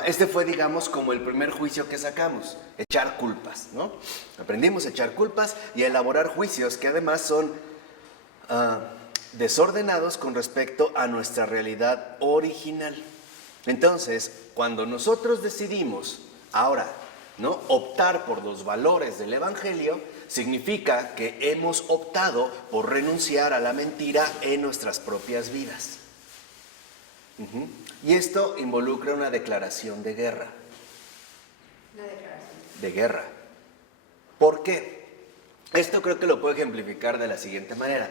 Este fue, digamos, como el primer juicio que sacamos, echar culpas, ¿no? Aprendimos a echar culpas y a elaborar juicios que además son desordenados con respecto a nuestra realidad original. Entonces, cuando nosotros decidimos ahora, ¿no?, optar por los valores del Evangelio, significa que hemos optado por renunciar a la mentira en nuestras propias vidas. Y esto involucra una declaración de guerra. Una declaración. De guerra. ¿Por qué? Esto creo que lo puedo ejemplificar de la siguiente manera.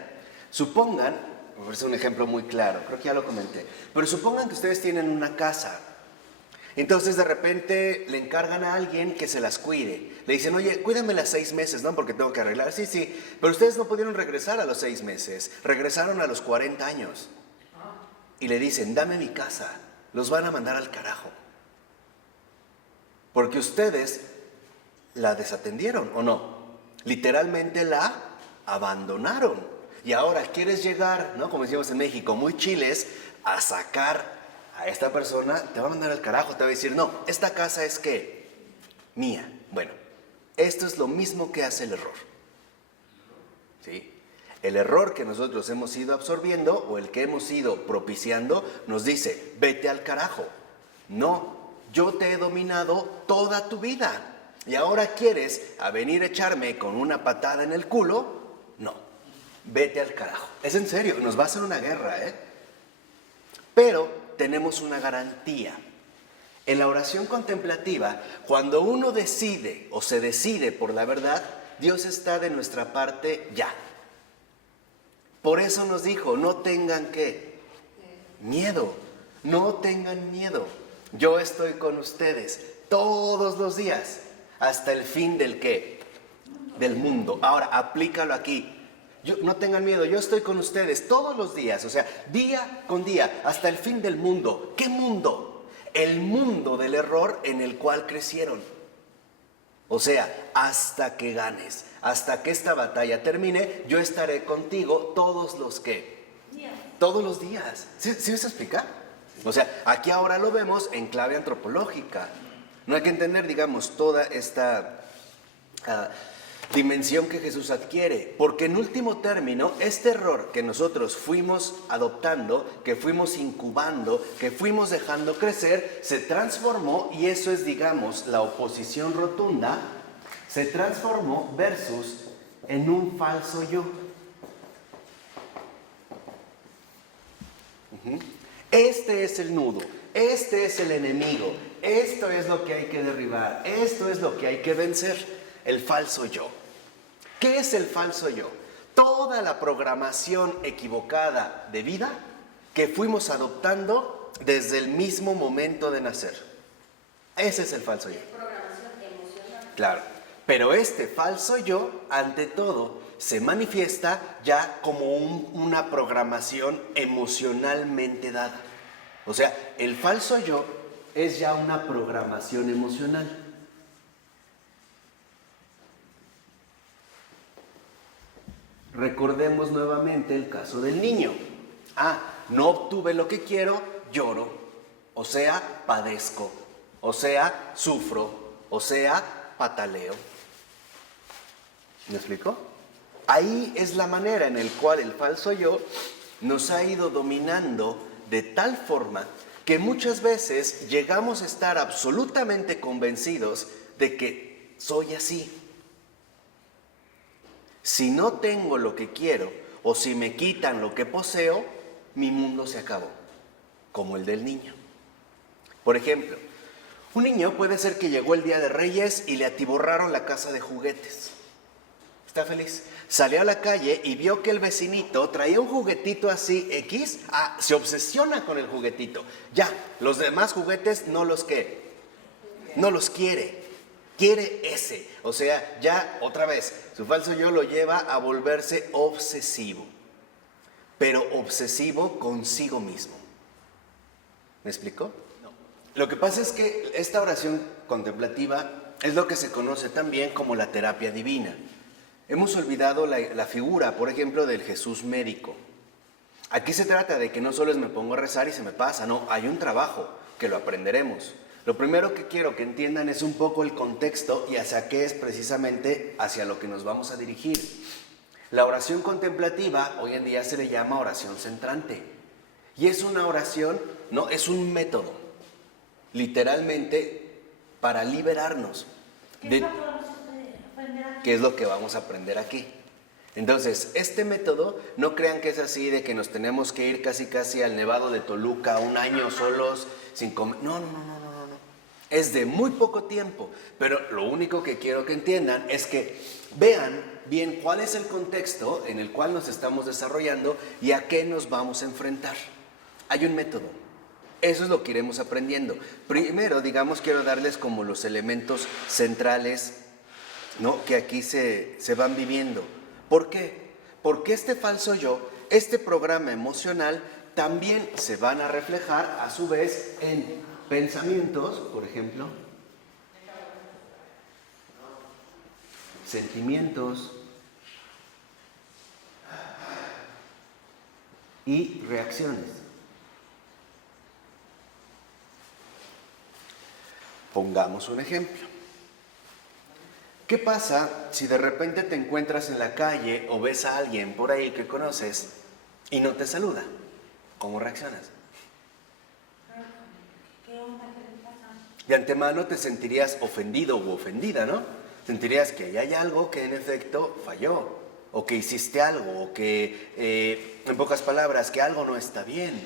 Supongan, voy a hacer un ejemplo muy claro, creo que ya lo comenté, pero supongan que ustedes tienen una casa. Entonces de repente le encargan a alguien que se las cuide. Le dicen, oye, cuídamelas 6 meses, ¿no? Porque tengo que arreglar. Sí, pero ustedes no pudieron regresar a los 6 meses, regresaron a los 40 años. Y le dicen, dame mi casa, los van a mandar al carajo. Porque ustedes la desatendieron, ¿o no? Literalmente la abandonaron. Y ahora quieres llegar, ¿no?, como decíamos en México, muy chiles, a sacar a esta persona, te va a mandar al carajo, te va a decir, no, esta casa es ¿qué? Mía. Bueno, esto es lo mismo que hace el error. ¿Sí? El error que nosotros hemos ido absorbiendo o el que hemos ido propiciando nos dice, vete al carajo. No, yo te he dominado toda tu vida y ahora quieres a venir a echarme con una patada en el culo. No, vete al carajo. Es en serio, nos va a hacer una guerra, ¿eh? Pero tenemos una garantía. En la oración contemplativa, cuando uno decide o se decide por la verdad, Dios está de nuestra parte ya. Por eso nos dijo, no tengan ¿qué? Miedo, no tengan miedo. Yo estoy con ustedes todos los días, hasta el fin del ¿qué? Del mundo. Ahora, aplícalo aquí. No tengan miedo, yo estoy con ustedes todos los días, o sea, día con día, hasta el fin del mundo. ¿Qué mundo? El mundo del error en el cual crecieron. O sea, hasta que ganes, hasta que esta batalla termine, yo estaré contigo todos los ¿qué? Días. Todos los días. ¿Sí me explica? O sea, aquí ahora lo vemos en clave antropológica. No hay que entender, digamos, toda esta dimensión que Jesús adquiere, porque en último término, este error que nosotros fuimos adoptando, que fuimos incubando, que fuimos dejando crecer, se transformó, y eso es, digamos, la oposición rotunda, se transformó versus en un falso yo. Este es el nudo, este es el enemigo, esto es lo que hay que derribar, esto es lo que hay que vencer. El falso yo. ¿Qué es el falso yo? Toda la programación equivocada de vida que fuimos adoptando desde el mismo momento de nacer. Ese es el falso yo. Programación emocional. Claro, pero este falso yo, ante todo, se manifiesta ya como una programación emocionalmente dada. O sea, el falso yo es ya una programación emocional. Recordemos nuevamente el caso del niño. No obtuve lo que quiero, lloro. O sea, padezco. O sea, sufro. O sea, pataleo. ¿Me explico? Ahí es la manera en la cual el falso yo nos ha ido dominando de tal forma que muchas veces llegamos a estar absolutamente convencidos de que soy así. Si no tengo lo que quiero o si me quitan lo que poseo, mi mundo se acabó, como el del niño. Por ejemplo, un niño puede ser que llegó el Día de Reyes y le atiborraron la casa de juguetes. Está feliz. Salió a la calle y vio que el vecinito traía un juguetito así X. Se obsesiona con el juguetito. Ya, los demás juguetes no los quiere. Quiere ese. O sea, ya otra vez, su falso yo lo lleva a volverse obsesivo. Pero obsesivo consigo mismo. ¿Me explicó? No. Lo que pasa es que esta oración contemplativa es lo que se conoce también como la terapia divina. Hemos olvidado la figura, por ejemplo, del Jesús médico. Aquí se trata de que no solo es me pongo a rezar y se me pasa, no, hay un trabajo que lo aprenderemos. Lo primero que quiero que entiendan es un poco el contexto y hacia qué es precisamente hacia lo que nos vamos a dirigir. La oración contemplativa hoy en día se le llama oración centrante. Y es una oración, no, es un método, literalmente, para liberarnos. ¿Qué es lo que vamos a aprender aquí? Entonces, este método, no crean que es así de que nos tenemos que ir casi al Nevado de Toluca un año solos, sin comer. No. Es de muy poco tiempo, pero lo único que quiero que entiendan es que vean bien cuál es el contexto en el cual nos estamos desarrollando y a qué nos vamos a enfrentar. Hay un método. Eso es lo que iremos aprendiendo. Primero, digamos, quiero darles como los elementos centrales, ¿no?, que aquí se van viviendo. ¿Por qué? Porque este falso yo, este programa emocional, también se van a reflejar a su vez en pensamientos, por ejemplo, sentimientos y reacciones. Pongamos un ejemplo. ¿Qué pasa si de repente te encuentras en la calle o ves a alguien por ahí que conoces y no te saluda? ¿Cómo reaccionas? De antemano te sentirías ofendido u ofendida, ¿no? Sentirías que ahí hay algo que en efecto falló, o que hiciste algo, o que, en pocas palabras, que algo no está bien,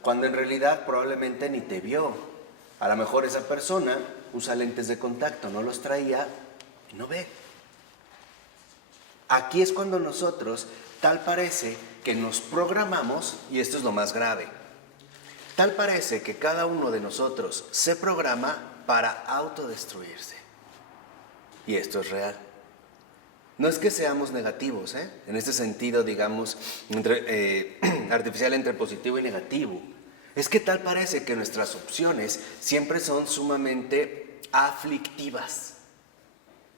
cuando en realidad probablemente ni te vio. A lo mejor esa persona usa lentes de contacto, no los traía y no ve. Aquí es cuando nosotros, tal parece que nos programamos, y esto es lo más grave, tal parece que cada uno de nosotros se programa para autodestruirse. Y esto es real. No es que seamos negativos, en este sentido, digamos, artificial entre positivo y negativo. Es que tal parece que nuestras opciones siempre son sumamente aflictivas.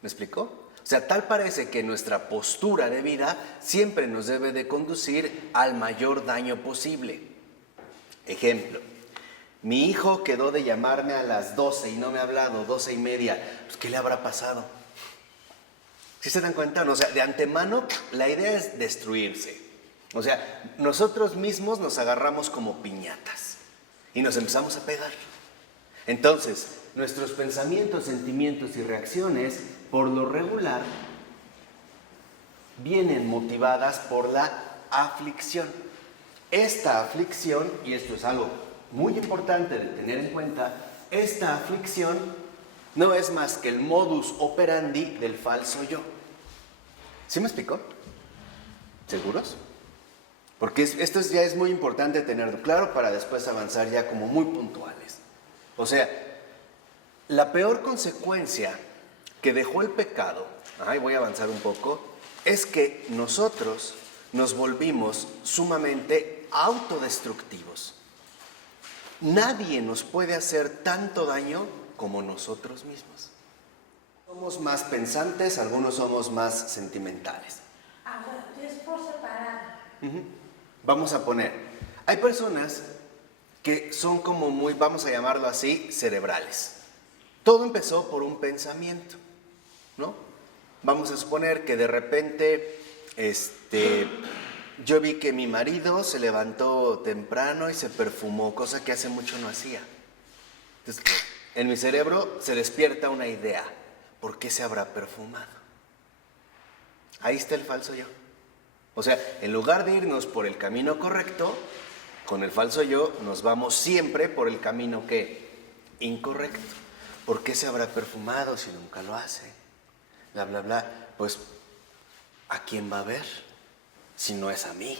¿Me explico? O sea, tal parece que nuestra postura de vida siempre nos debe de conducir al mayor daño posible. Ejemplo, mi hijo quedó de llamarme a las 12 y no me ha hablado, 12:30. Pues, ¿qué le habrá pasado? ¿Sí se dan cuenta? O sea, de antemano la idea es destruirse. O sea, nosotros mismos nos agarramos como piñatas y nos empezamos a pegar. Entonces, nuestros pensamientos, sentimientos y reacciones, por lo regular, vienen motivadas por la aflicción. Esta aflicción, y esto es algo muy importante de tener en cuenta, esta aflicción no es más que el modus operandi del falso yo. ¿Sí me explico? ¿Seguros? Porque esto ya es muy importante tenerlo claro para después avanzar ya como muy puntuales. O sea, la peor consecuencia que dejó el pecado, voy a avanzar un poco, es que nosotros nos volvimos sumamente autodestructivos. Nadie nos puede hacer tanto daño como nosotros mismos. Somos más pensantes, algunos somos más sentimentales. Es por separado. Vamos a poner, hay personas que son como muy, vamos a llamarlo así, cerebrales. Todo empezó por un pensamiento, ¿no? Vamos a suponer que de repente, yo vi que mi marido se levantó temprano y se perfumó, cosa que hace mucho no hacía. Entonces, en mi cerebro se despierta una idea. ¿Por qué se habrá perfumado? Ahí está el falso yo. O sea, en lugar de irnos por el camino correcto, con el falso yo nos vamos siempre por el camino ¿qué? Incorrecto. ¿Por qué se habrá perfumado si nunca lo hace? Bla, bla, bla. Pues, ¿a quién va a ver? Si no es a mí,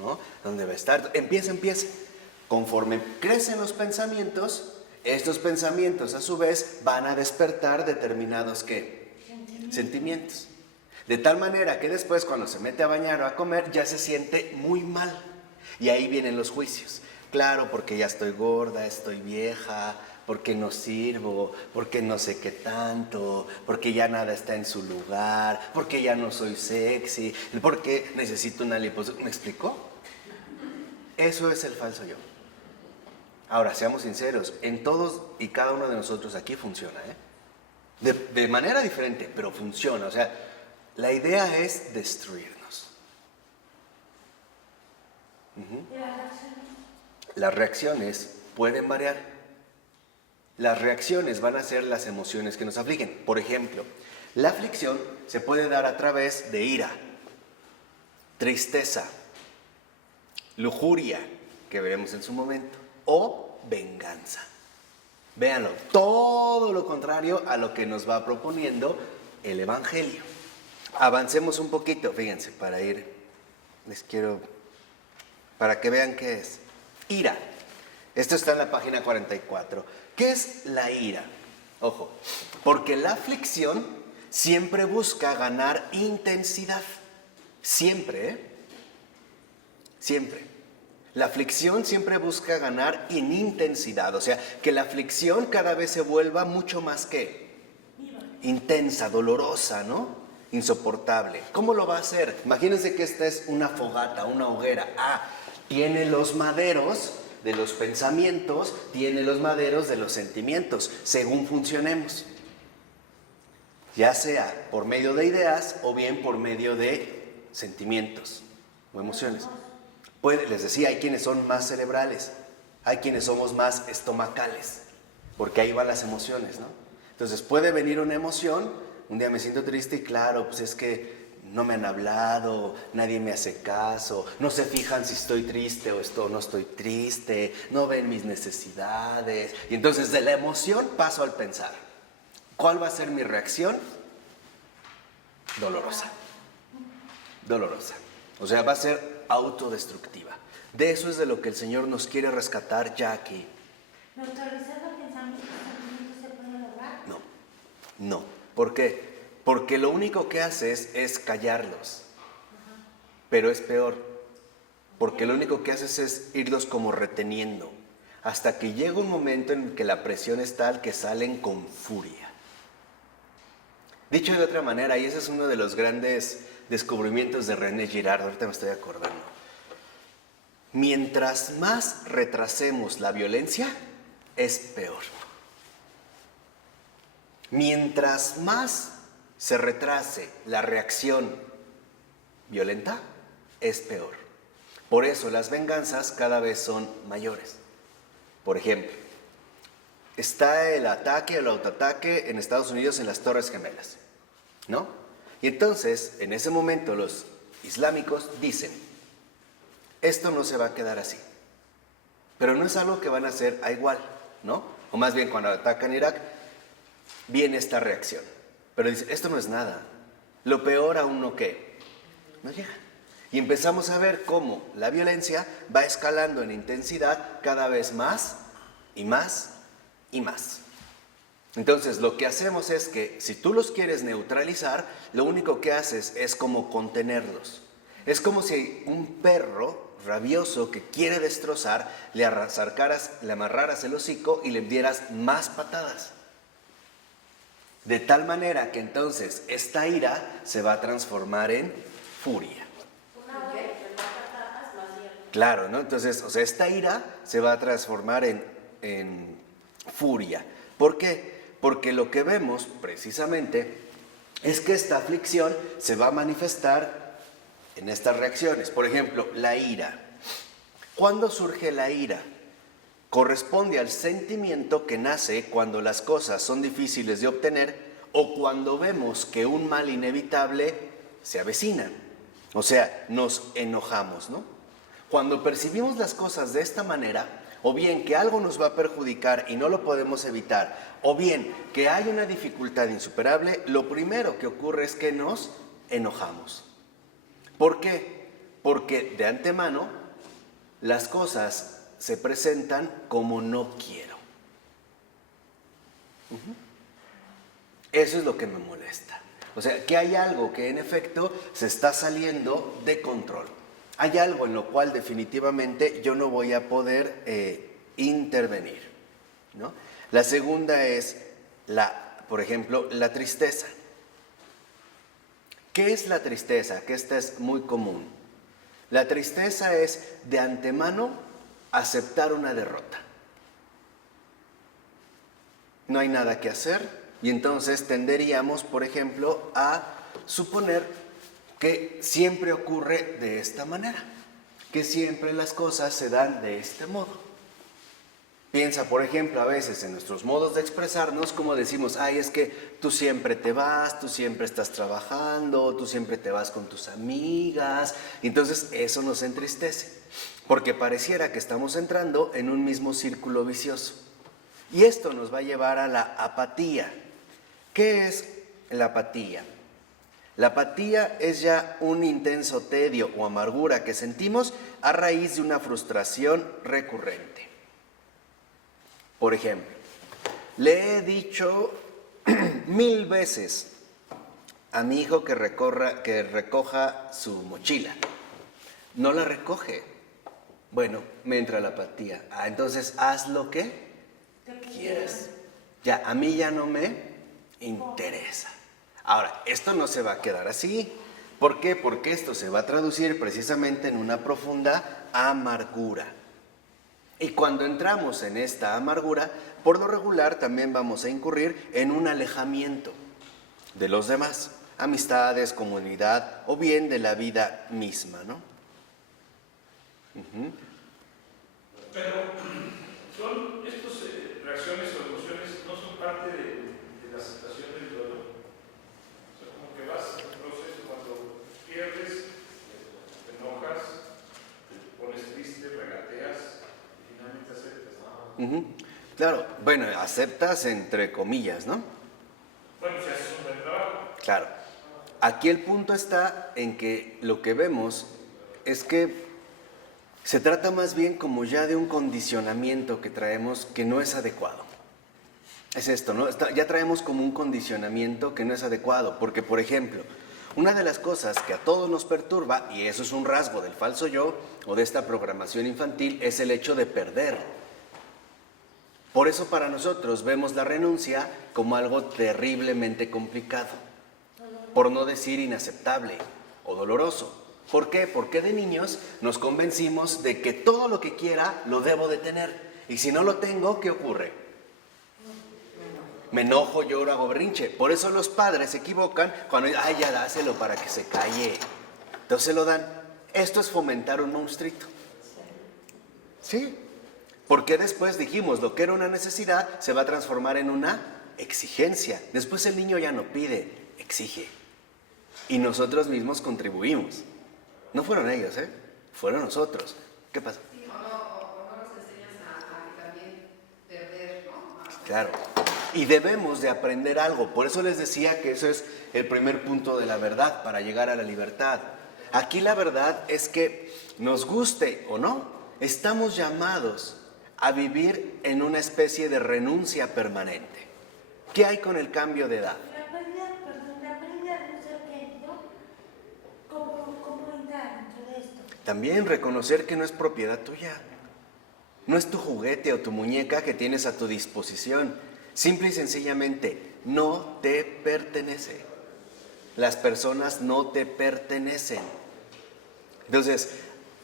¿no? ¿Dónde va a estar? Empieza. Conforme crecen los pensamientos, estos pensamientos a su vez van a despertar determinados ¿qué? Sentimientos. De tal manera que después cuando se mete a bañar o a comer ya se siente muy mal. Y ahí vienen los juicios. Claro, porque ya estoy gorda, estoy vieja, porque no sirvo, porque no sé qué tanto, porque ya nada está en su lugar, porque ya no soy sexy, porque necesito una liposucción. ¿Me explicó? Eso es el falso yo. Ahora, seamos sinceros, en todos y cada uno de nosotros aquí funciona, ¿eh? De manera diferente, pero funciona. O sea, la idea es destruirnos. ¿Y las reacciones? Las reacciones pueden variar. Las reacciones van a ser las emociones que nos afligen. Por ejemplo, la aflicción se puede dar a través de ira, tristeza, lujuria, que veremos en su momento, o venganza. Véanlo, todo lo contrario a lo que nos va proponiendo el Evangelio. Avancemos un poquito, fíjense, para que vean qué es. Ira. Esto está en la página 44. ¿Qué es la ira? Ojo, porque la aflicción siempre busca ganar intensidad. Siempre, ¿eh? Siempre. La aflicción siempre busca ganar en intensidad. O sea, que la aflicción cada vez se vuelva mucho más que intensa, dolorosa, ¿no? Insoportable. ¿Cómo lo va a hacer? Imagínense que esta es una fogata, una hoguera. Tiene los maderos de los pensamientos, tiene los maderos de los sentimientos, según funcionemos. Ya sea por medio de ideas o bien por medio de sentimientos o emociones. Les decía, hay quienes son más cerebrales, hay quienes somos más estomacales, porque ahí van las emociones, ¿no? Entonces puede venir una emoción, un día me siento triste y claro, pues es que no me han hablado, nadie me hace caso, no se fijan si estoy triste o no estoy triste, no ven mis necesidades. Y entonces de la emoción paso al pensar. ¿Cuál va a ser mi reacción? Dolorosa. Dolorosa. O sea, va a ser autodestructiva. De eso es de lo que el Señor nos quiere rescatar ya aquí. ¿Neutralizar los pensamientos y sentimientos se puede lograr? No. ¿Por qué? Porque lo único que haces es callarlos. Pero es peor. Porque lo único que haces es irlos como reteniendo. Hasta que llega un momento en que la presión es tal que salen con furia. Dicho de otra manera, y ese es uno de los grandes descubrimientos de René Girard, ahorita me estoy acordando. Mientras más retrasemos la violencia, es peor. Mientras más se retrase la reacción violenta, es peor. Por eso las venganzas cada vez son mayores. Por ejemplo, está el ataque, el autoataque en Estados Unidos en las Torres Gemelas, ¿no? Y entonces, en ese momento, los islámicos dicen, esto no se va a quedar así. Pero no es algo que van a hacer a igual, ¿no? O más bien, cuando atacan Irak, viene esta reacción. Pero dicen, esto no es nada. Lo peor aún no ¿qué? No llega. Y empezamos a ver cómo la violencia va escalando en intensidad cada vez más y más y más. Entonces, lo que hacemos es que si tú los quieres neutralizar, lo único que haces es como contenerlos. Es como si un perro rabioso que quiere destrozar, le amarraras el hocico y le dieras más patadas. De tal manera que entonces esta ira se va a transformar en furia. Claro, ¿no? Entonces, o sea, esta ira se va a transformar en furia. ¿Por qué? Porque lo que vemos precisamente es que esta aflicción se va a manifestar en estas reacciones. Por ejemplo, la ira. ¿Cuándo surge la ira? Corresponde al sentimiento que nace cuando las cosas son difíciles de obtener o cuando vemos que un mal inevitable se avecina. O sea, nos enojamos, ¿no? Cuando percibimos las cosas de esta manera, o bien que algo nos va a perjudicar y no lo podemos evitar, o bien que hay una dificultad insuperable, lo primero que ocurre es que nos enojamos. ¿Por qué? Porque de antemano las cosas se presentan como no quiero. Eso es lo que me molesta. O sea, que hay algo que en efecto se está saliendo de control. Hay algo en lo cual definitivamente yo no voy a poder intervenir, ¿no? La segunda es, por ejemplo, la tristeza. ¿Qué es la tristeza? Que esta es muy común. La tristeza es de antemano aceptar una derrota. No hay nada que hacer y entonces tenderíamos, por ejemplo, a suponer que siempre ocurre de esta manera, que siempre las cosas se dan de este modo. Piensa, por ejemplo, a veces en nuestros modos de expresarnos, como decimos, ay, es que tú siempre te vas, tú siempre estás trabajando, tú siempre te vas con tus amigas. Entonces eso nos entristece, porque pareciera que estamos entrando en un mismo círculo vicioso. Y esto nos va a llevar a la apatía. ¿Qué es la apatía? La apatía es ya un intenso tedio o amargura que sentimos a raíz de una frustración recurrente. Por ejemplo, le he dicho 1000 veces a mi hijo que recoja su mochila. No la recoge. Bueno, me entra la apatía. Entonces haz lo que quieras. Ya, a mí ya no me interesa. Ahora, esto no se va a quedar así. ¿Por qué? Porque esto se va a traducir precisamente en una profunda amargura. Y cuando entramos en esta amargura, por lo regular también vamos a incurrir en un alejamiento de los demás, amistades, comunidad o bien de la vida misma, ¿no? Pero son estas reacciones o emociones no son parte de la aceptación del dolor. O sea, como que vas en un proceso cuando pierdes, te enojas, te pones triste, regateas y finalmente aceptas, ¿no? Claro, bueno, aceptas entre comillas, ¿no? Bueno, si haces un buen trabajo. Claro. Aquí el punto está en que lo que vemos es que se trata más bien como ya de un condicionamiento que traemos que no es adecuado. Es esto, ¿no? Ya traemos como un condicionamiento que no es adecuado, porque, por ejemplo, una de las cosas que a todos nos perturba, y eso es un rasgo del falso yo o de esta programación infantil, es el hecho de perder. Por eso para nosotros vemos la renuncia como algo terriblemente complicado, por no decir inaceptable o doloroso. ¿Por qué? Porque de niños nos convencimos de que todo lo que quiera lo debo de tener. Y si no lo tengo, ¿qué ocurre? Me enojo, lloro, hago berrinche. Por eso los padres se equivocan cuando dicen, ay, ya dáselo para que se calle. Entonces se lo dan. Esto es fomentar un monstruito. ¿Sí? Porque después dijimos, lo que era una necesidad se va a transformar en una exigencia. Después el niño ya no pide, exige. Y nosotros mismos contribuimos. No fueron ellos, fueron nosotros. ¿Qué pasa? Sí, o no nos enseñas a que también perder, ¿no? Claro. Y debemos de aprender algo. Por eso les decía que eso es el primer punto de la verdad para llegar a la libertad. Aquí la verdad es que, nos guste o no, estamos llamados a vivir en una especie de renuncia permanente. ¿Qué hay con el cambio de edad? La pérdida de un ser querido, ¿cómo entrar dentro de esto? También reconocer que no es propiedad tuya. No es tu juguete o tu muñeca que tienes a tu disposición. Simple y sencillamente, no te pertenece. Las personas no te pertenecen. Entonces,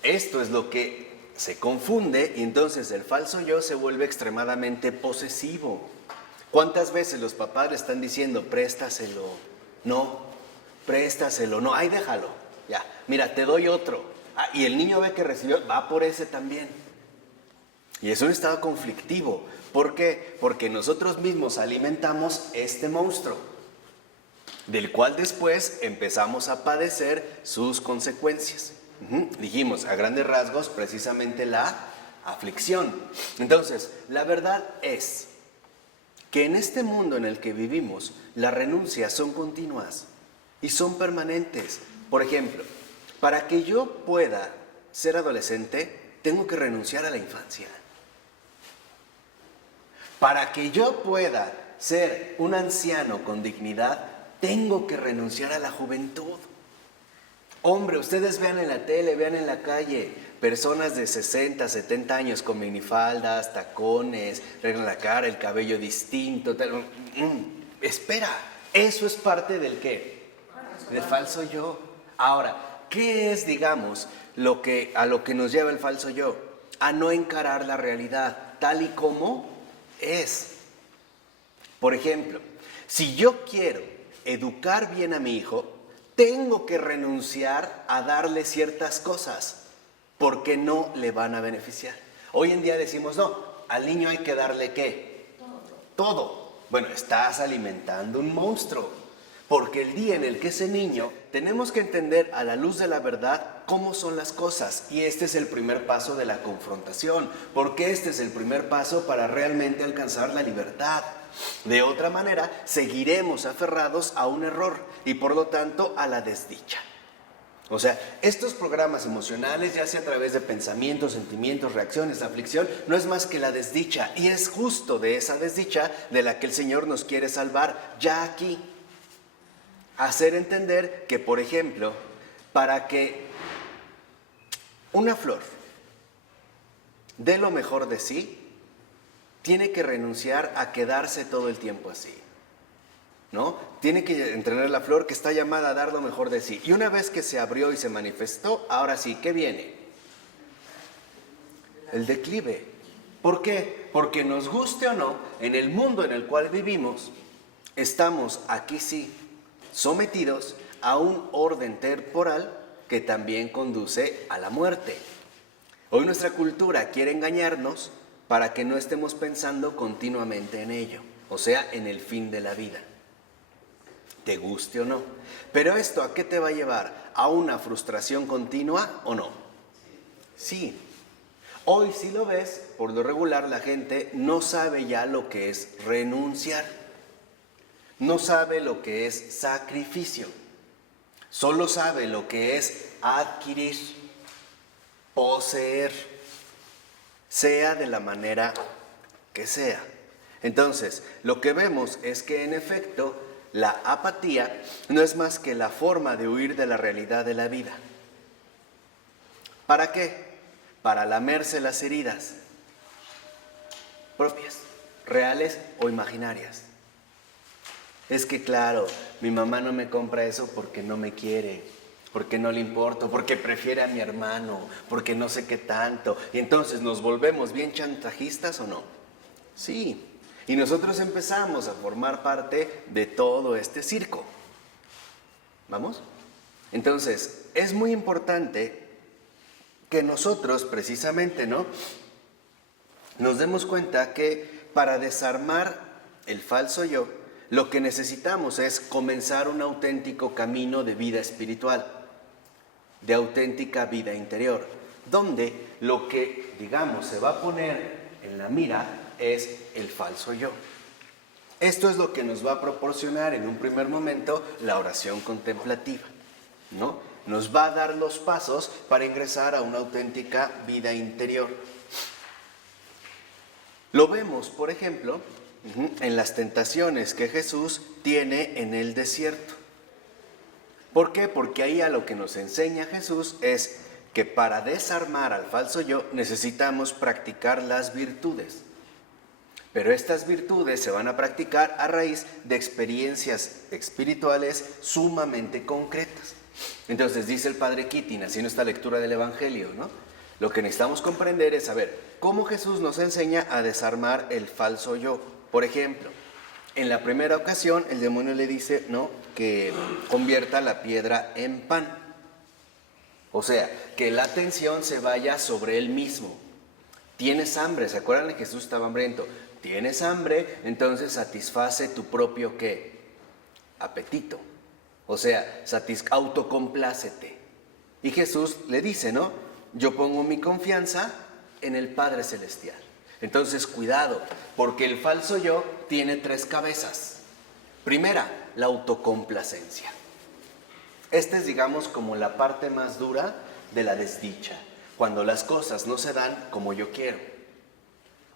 esto es lo que se confunde y entonces el falso yo se vuelve extremadamente posesivo. ¿Cuántas veces los papás le están diciendo, préstaselo? No, préstaselo, no, ay, déjalo. ya, mira, te doy otro. Ah, y el niño ve que recibió, va por ese también. Y es un estado conflictivo. ¿Por qué? Porque nosotros mismos alimentamos este monstruo, del cual después empezamos a padecer sus consecuencias. Dijimos, a grandes rasgos, precisamente la aflicción. Entonces, la verdad es que en este mundo en el que vivimos, las renuncias son continuas y son permanentes. Por ejemplo, para que yo pueda ser adolescente, tengo que renunciar a la infancia. Para que yo pueda ser un anciano con dignidad, tengo que renunciar a la juventud. Hombre, ustedes vean en la tele, vean en la calle, personas de 60, 70 años con minifaldas, tacones, arreglan la cara, el cabello distinto. Espera, eso es parte del ¿qué? Del falso yo. Ahora, ¿qué es, digamos, a lo que nos lleva el falso yo? A no encarar la realidad tal y como es. Por ejemplo, si yo quiero educar bien a mi hijo, tengo que renunciar a darle ciertas cosas porque no le van a beneficiar. Hoy en día decimos, no, al niño hay que darle ¿qué? Todo. Bueno, estás alimentando un monstruo, porque el día en el que ese niño, tenemos que entender a la luz de la verdad cómo son las cosas, y este es el primer paso de la confrontación, porque este es el primer paso para realmente alcanzar la libertad. De otra manera, seguiremos aferrados a un error y por lo tanto a la desdicha. O sea, estos programas emocionales, ya sea a través de pensamientos, sentimientos, reacciones, aflicción, no es más que la desdicha, y es justo de esa desdicha de la que el Señor nos quiere salvar ya aquí. Hacer entender que, por ejemplo, para que una flor dé lo mejor de sí, tiene que renunciar a quedarse todo el tiempo así, ¿no? Tiene que entrenar la flor que está llamada a dar lo mejor de sí. Y una vez que se abrió y se manifestó, ahora sí, ¿qué viene? El declive. ¿Por qué? Porque nos guste o no, en el mundo en el cual vivimos, estamos aquí sí, sometidos a un orden temporal que también conduce a la muerte. Hoy nuestra cultura quiere engañarnos para que no estemos pensando continuamente en ello, o sea, en el fin de la vida, te guste o no. Pero esto, ¿a qué te va a llevar? ¿A una frustración continua o no? Sí. Hoy si lo ves, por lo regular la gente no sabe ya lo que es renunciar, no sabe lo que es sacrificio, solo sabe lo que es adquirir, poseer, sea de la manera que sea. Entonces, lo que vemos es que en efecto, la apatía no es más que la forma de huir de la realidad de la vida. ¿Para qué? Para lamerse las heridas propias, reales o imaginarias. Es que claro, mi mamá no me compra eso porque no me quiere, porque no le importo, porque prefiere a mi hermano, porque no sé qué tanto. Y entonces nos volvemos bien chantajistas o no. Sí, y nosotros empezamos a formar parte de todo este circo. ¿Vamos? Entonces, es muy importante que nosotros precisamente, ¿no?, nos demos cuenta que para desarmar el falso yo, lo que necesitamos es comenzar un auténtico camino de vida espiritual, de auténtica vida interior, donde lo que, digamos, se va a poner en la mira es el falso yo. Esto es lo que nos va a proporcionar en un primer momento la oración contemplativa, ¿no? Nos va a dar los pasos para ingresar a una auténtica vida interior. Lo vemos, por ejemplo, en las tentaciones que Jesús tiene en el desierto. ¿Por qué? Porque ahí a lo que nos enseña Jesús es que para desarmar al falso yo necesitamos practicar las virtudes. Pero estas virtudes se van a practicar a raíz de experiencias espirituales sumamente concretas. Entonces dice el Padre Keating, haciendo esta lectura del Evangelio, ¿no?, lo que necesitamos comprender es saber cómo Jesús nos enseña a desarmar el falso yo. Por ejemplo, en la primera ocasión el demonio le dice, ¿no?, que convierta la piedra en pan. O sea, que la atención se vaya sobre él mismo. Tienes hambre, ¿se acuerdan de que Jesús estaba hambriento? Tienes hambre, entonces satisface tu propio ¿qué? Apetito. O sea, autocomplácete. Y Jesús le dice, ¿no? Yo pongo mi confianza en el Padre Celestial. Entonces, cuidado, porque el falso yo tiene 3 cabezas. Primera, la autocomplacencia. Esta es, digamos, como la parte más dura de la desdicha. Cuando las cosas no se dan como yo quiero.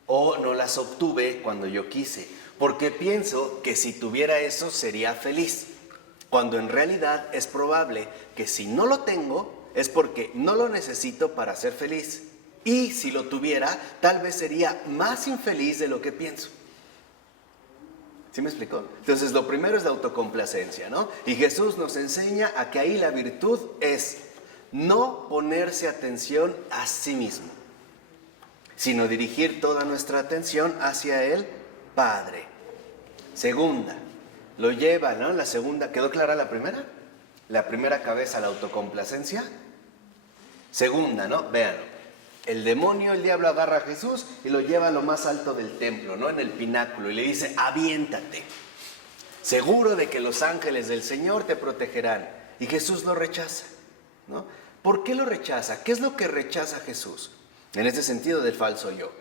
O no las obtuve cuando yo quise. Porque pienso que si tuviera eso sería feliz. Cuando en realidad es probable que si no lo tengo es porque no lo necesito para ser feliz. Y si lo tuviera, tal vez sería más infeliz de lo que pienso. ¿Sí me explicó? Entonces, lo primero es la autocomplacencia, ¿no? Y Jesús nos enseña a que ahí la virtud es no ponerse atención a sí mismo, sino dirigir toda nuestra atención hacia el Padre. Segunda, lo lleva, ¿no? La segunda, ¿quedó clara la primera? La primera cabeza, la autocomplacencia. Segunda, ¿no? Véanlo. El demonio, el diablo agarra a Jesús y lo lleva a lo más alto del templo, ¿no? En el pináculo, y le dice, aviéntate. Seguro de que los ángeles del Señor te protegerán. Y Jesús lo rechaza, ¿no? ¿Por qué lo rechaza? ¿Qué es lo que rechaza Jesús? En este sentido del falso yo.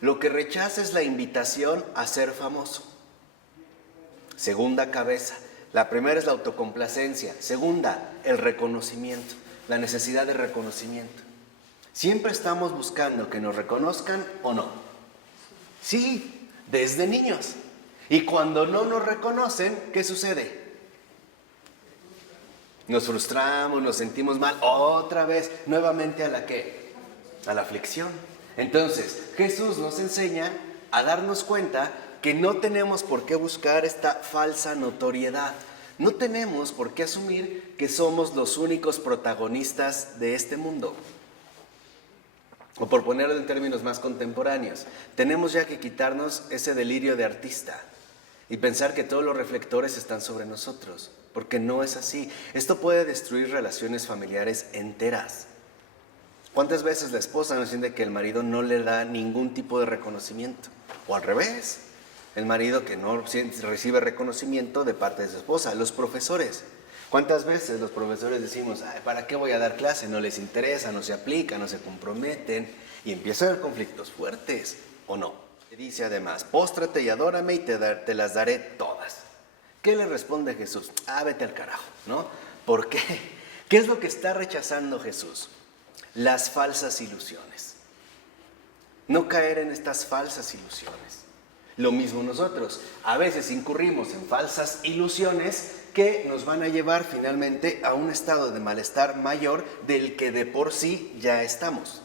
Lo que rechaza es la invitación a ser famoso. Segunda cabeza. La primera es la autocomplacencia. Segunda, el reconocimiento. La necesidad de reconocimiento. Siempre estamos buscando que nos reconozcan o no. Sí, desde niños. Y cuando no nos reconocen, ¿qué sucede? Nos frustramos, nos sentimos mal. Otra vez, nuevamente a la ¿qué? A la aflicción. Entonces, Jesús nos enseña a darnos cuenta que no tenemos por qué buscar esta falsa notoriedad. No tenemos por qué asumir que somos los únicos protagonistas de este mundo. O por ponerlo en términos más contemporáneos, tenemos ya que quitarnos ese delirio de artista y pensar que todos los reflectores están sobre nosotros, porque no es así. Esto puede destruir relaciones familiares enteras. ¿Cuántas veces la esposa nos siente que el marido no le da ningún tipo de reconocimiento? O al revés, el marido que no recibe reconocimiento de parte de su esposa. Los profesores. ¿Cuántas veces los profesores decimos, ay, ¿para qué voy a dar clase? No les interesa, no se aplica, no se comprometen, y empiezan a haber conflictos fuertes, ¿o no? Dice además, póstrate y adórame y te las daré todas. ¿Qué le responde Jesús? Vete al carajo, ¿no? ¿Por qué? ¿Qué es lo que está rechazando Jesús? Las falsas ilusiones. No caer en estas falsas ilusiones. Lo mismo nosotros, a veces incurrimos en falsas ilusiones que nos van a llevar finalmente a un estado de malestar mayor del que de por sí ya estamos.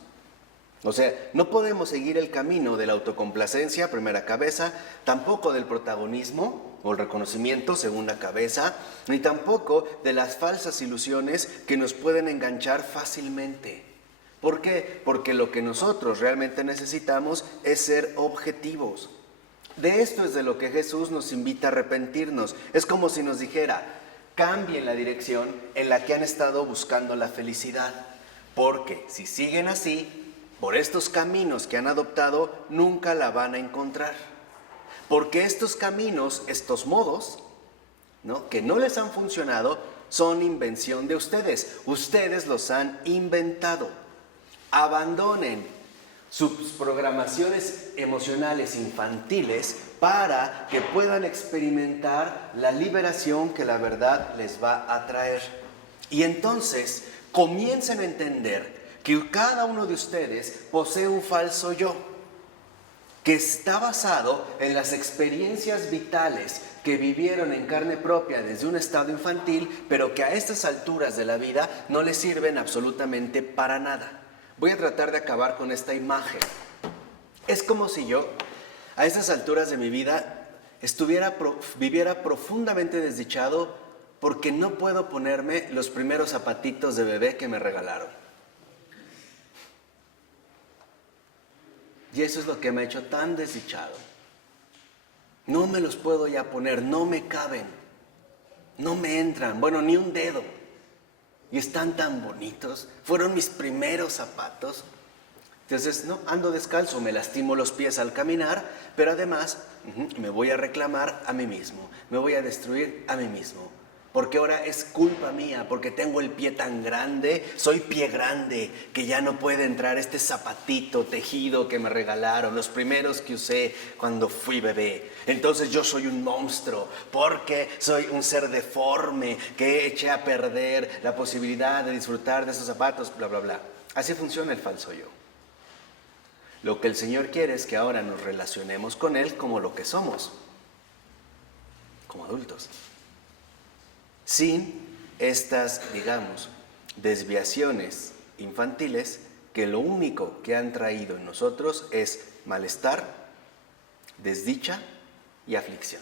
O sea, no podemos seguir el camino de la autocomplacencia, primera cabeza, tampoco del protagonismo o el reconocimiento, segunda cabeza, ni tampoco de las falsas ilusiones que nos pueden enganchar fácilmente. ¿Por qué? Porque lo que nosotros realmente necesitamos es ser objetivos. De esto es de lo que Jesús nos invita a arrepentirnos. Es como si nos dijera, cambien la dirección en la que han estado buscando la felicidad, porque si siguen así, por estos caminos que han adoptado, nunca la van a encontrar. Porque estos caminos, estos modos, ¿no?, que no les han funcionado, son invención de ustedes. Ustedes los han inventado. Abandonen sus programaciones emocionales infantiles para que puedan experimentar la liberación que la verdad les va a traer. Y entonces comiencen a entender que cada uno de ustedes posee un falso yo, que está basado en las experiencias vitales que vivieron en carne propia desde un estado infantil, pero que a estas alturas de la vida no les sirven absolutamente para nada. Voy a tratar de acabar con esta imagen. Es como si yo, a estas alturas de mi vida, viviera profundamente desdichado porque no puedo ponerme los primeros zapatitos de bebé que me regalaron. Y eso es lo que me ha hecho tan desdichado. No me los puedo ya poner, no me caben, no me entran, bueno, ni un dedo. y están tan bonitos, fueron mis primeros zapatos. Entonces, no, ando descalzo, me lastimo los pies al caminar, pero además me voy a reclamar a mí mismo, me voy a destruir a mí mismo. Porque ahora es culpa mía, porque tengo el pie tan grande, soy pie grande, que ya no puede entrar este zapatito tejido que me regalaron, los primeros que usé cuando fui bebé. Entonces yo soy un monstruo, porque soy un ser deforme, que eché a perder la posibilidad de disfrutar de esos zapatos, bla, bla, bla. Así funciona el falso yo. Lo que el Señor quiere es que ahora nos relacionemos con Él como lo que somos, como adultos. Sin estas, digamos, desviaciones infantiles que lo único que han traído en nosotros es malestar, desdicha y aflicción.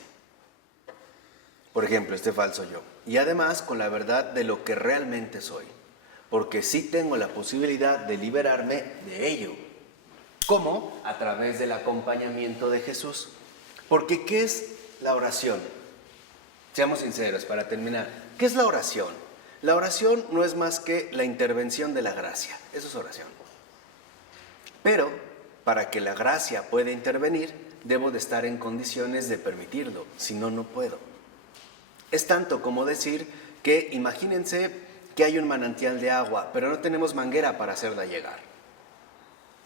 Por ejemplo, este falso yo. Y además con la verdad de lo que realmente soy, porque sí tengo la posibilidad de liberarme de ello. ¿Cómo? A través del acompañamiento de Jesús. Porque ¿qué es la oración? Seamos sinceros para terminar. ¿Qué es la oración? La oración no es más que la intervención de la gracia. Eso es oración. Pero para que la gracia pueda intervenir, debo de estar en condiciones de permitirlo. Si no, no puedo. Es tanto como decir que imagínense que hay un manantial de agua, pero no tenemos manguera para hacerla llegar.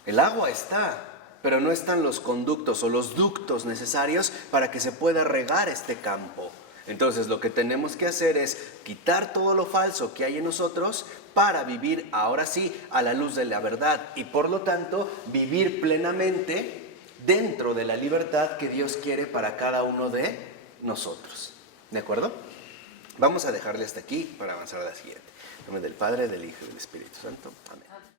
El agua está, pero no están los conductos o los ductos necesarios para que se pueda regar este campo. Entonces lo que tenemos que hacer es quitar todo lo falso que hay en nosotros para vivir ahora sí a la luz de la verdad y por lo tanto vivir plenamente dentro de la libertad que Dios quiere para cada uno de nosotros. ¿De acuerdo? Vamos a dejarle hasta aquí para avanzar a la siguiente. En nombre del Padre, del Hijo y del Espíritu Santo. Amén.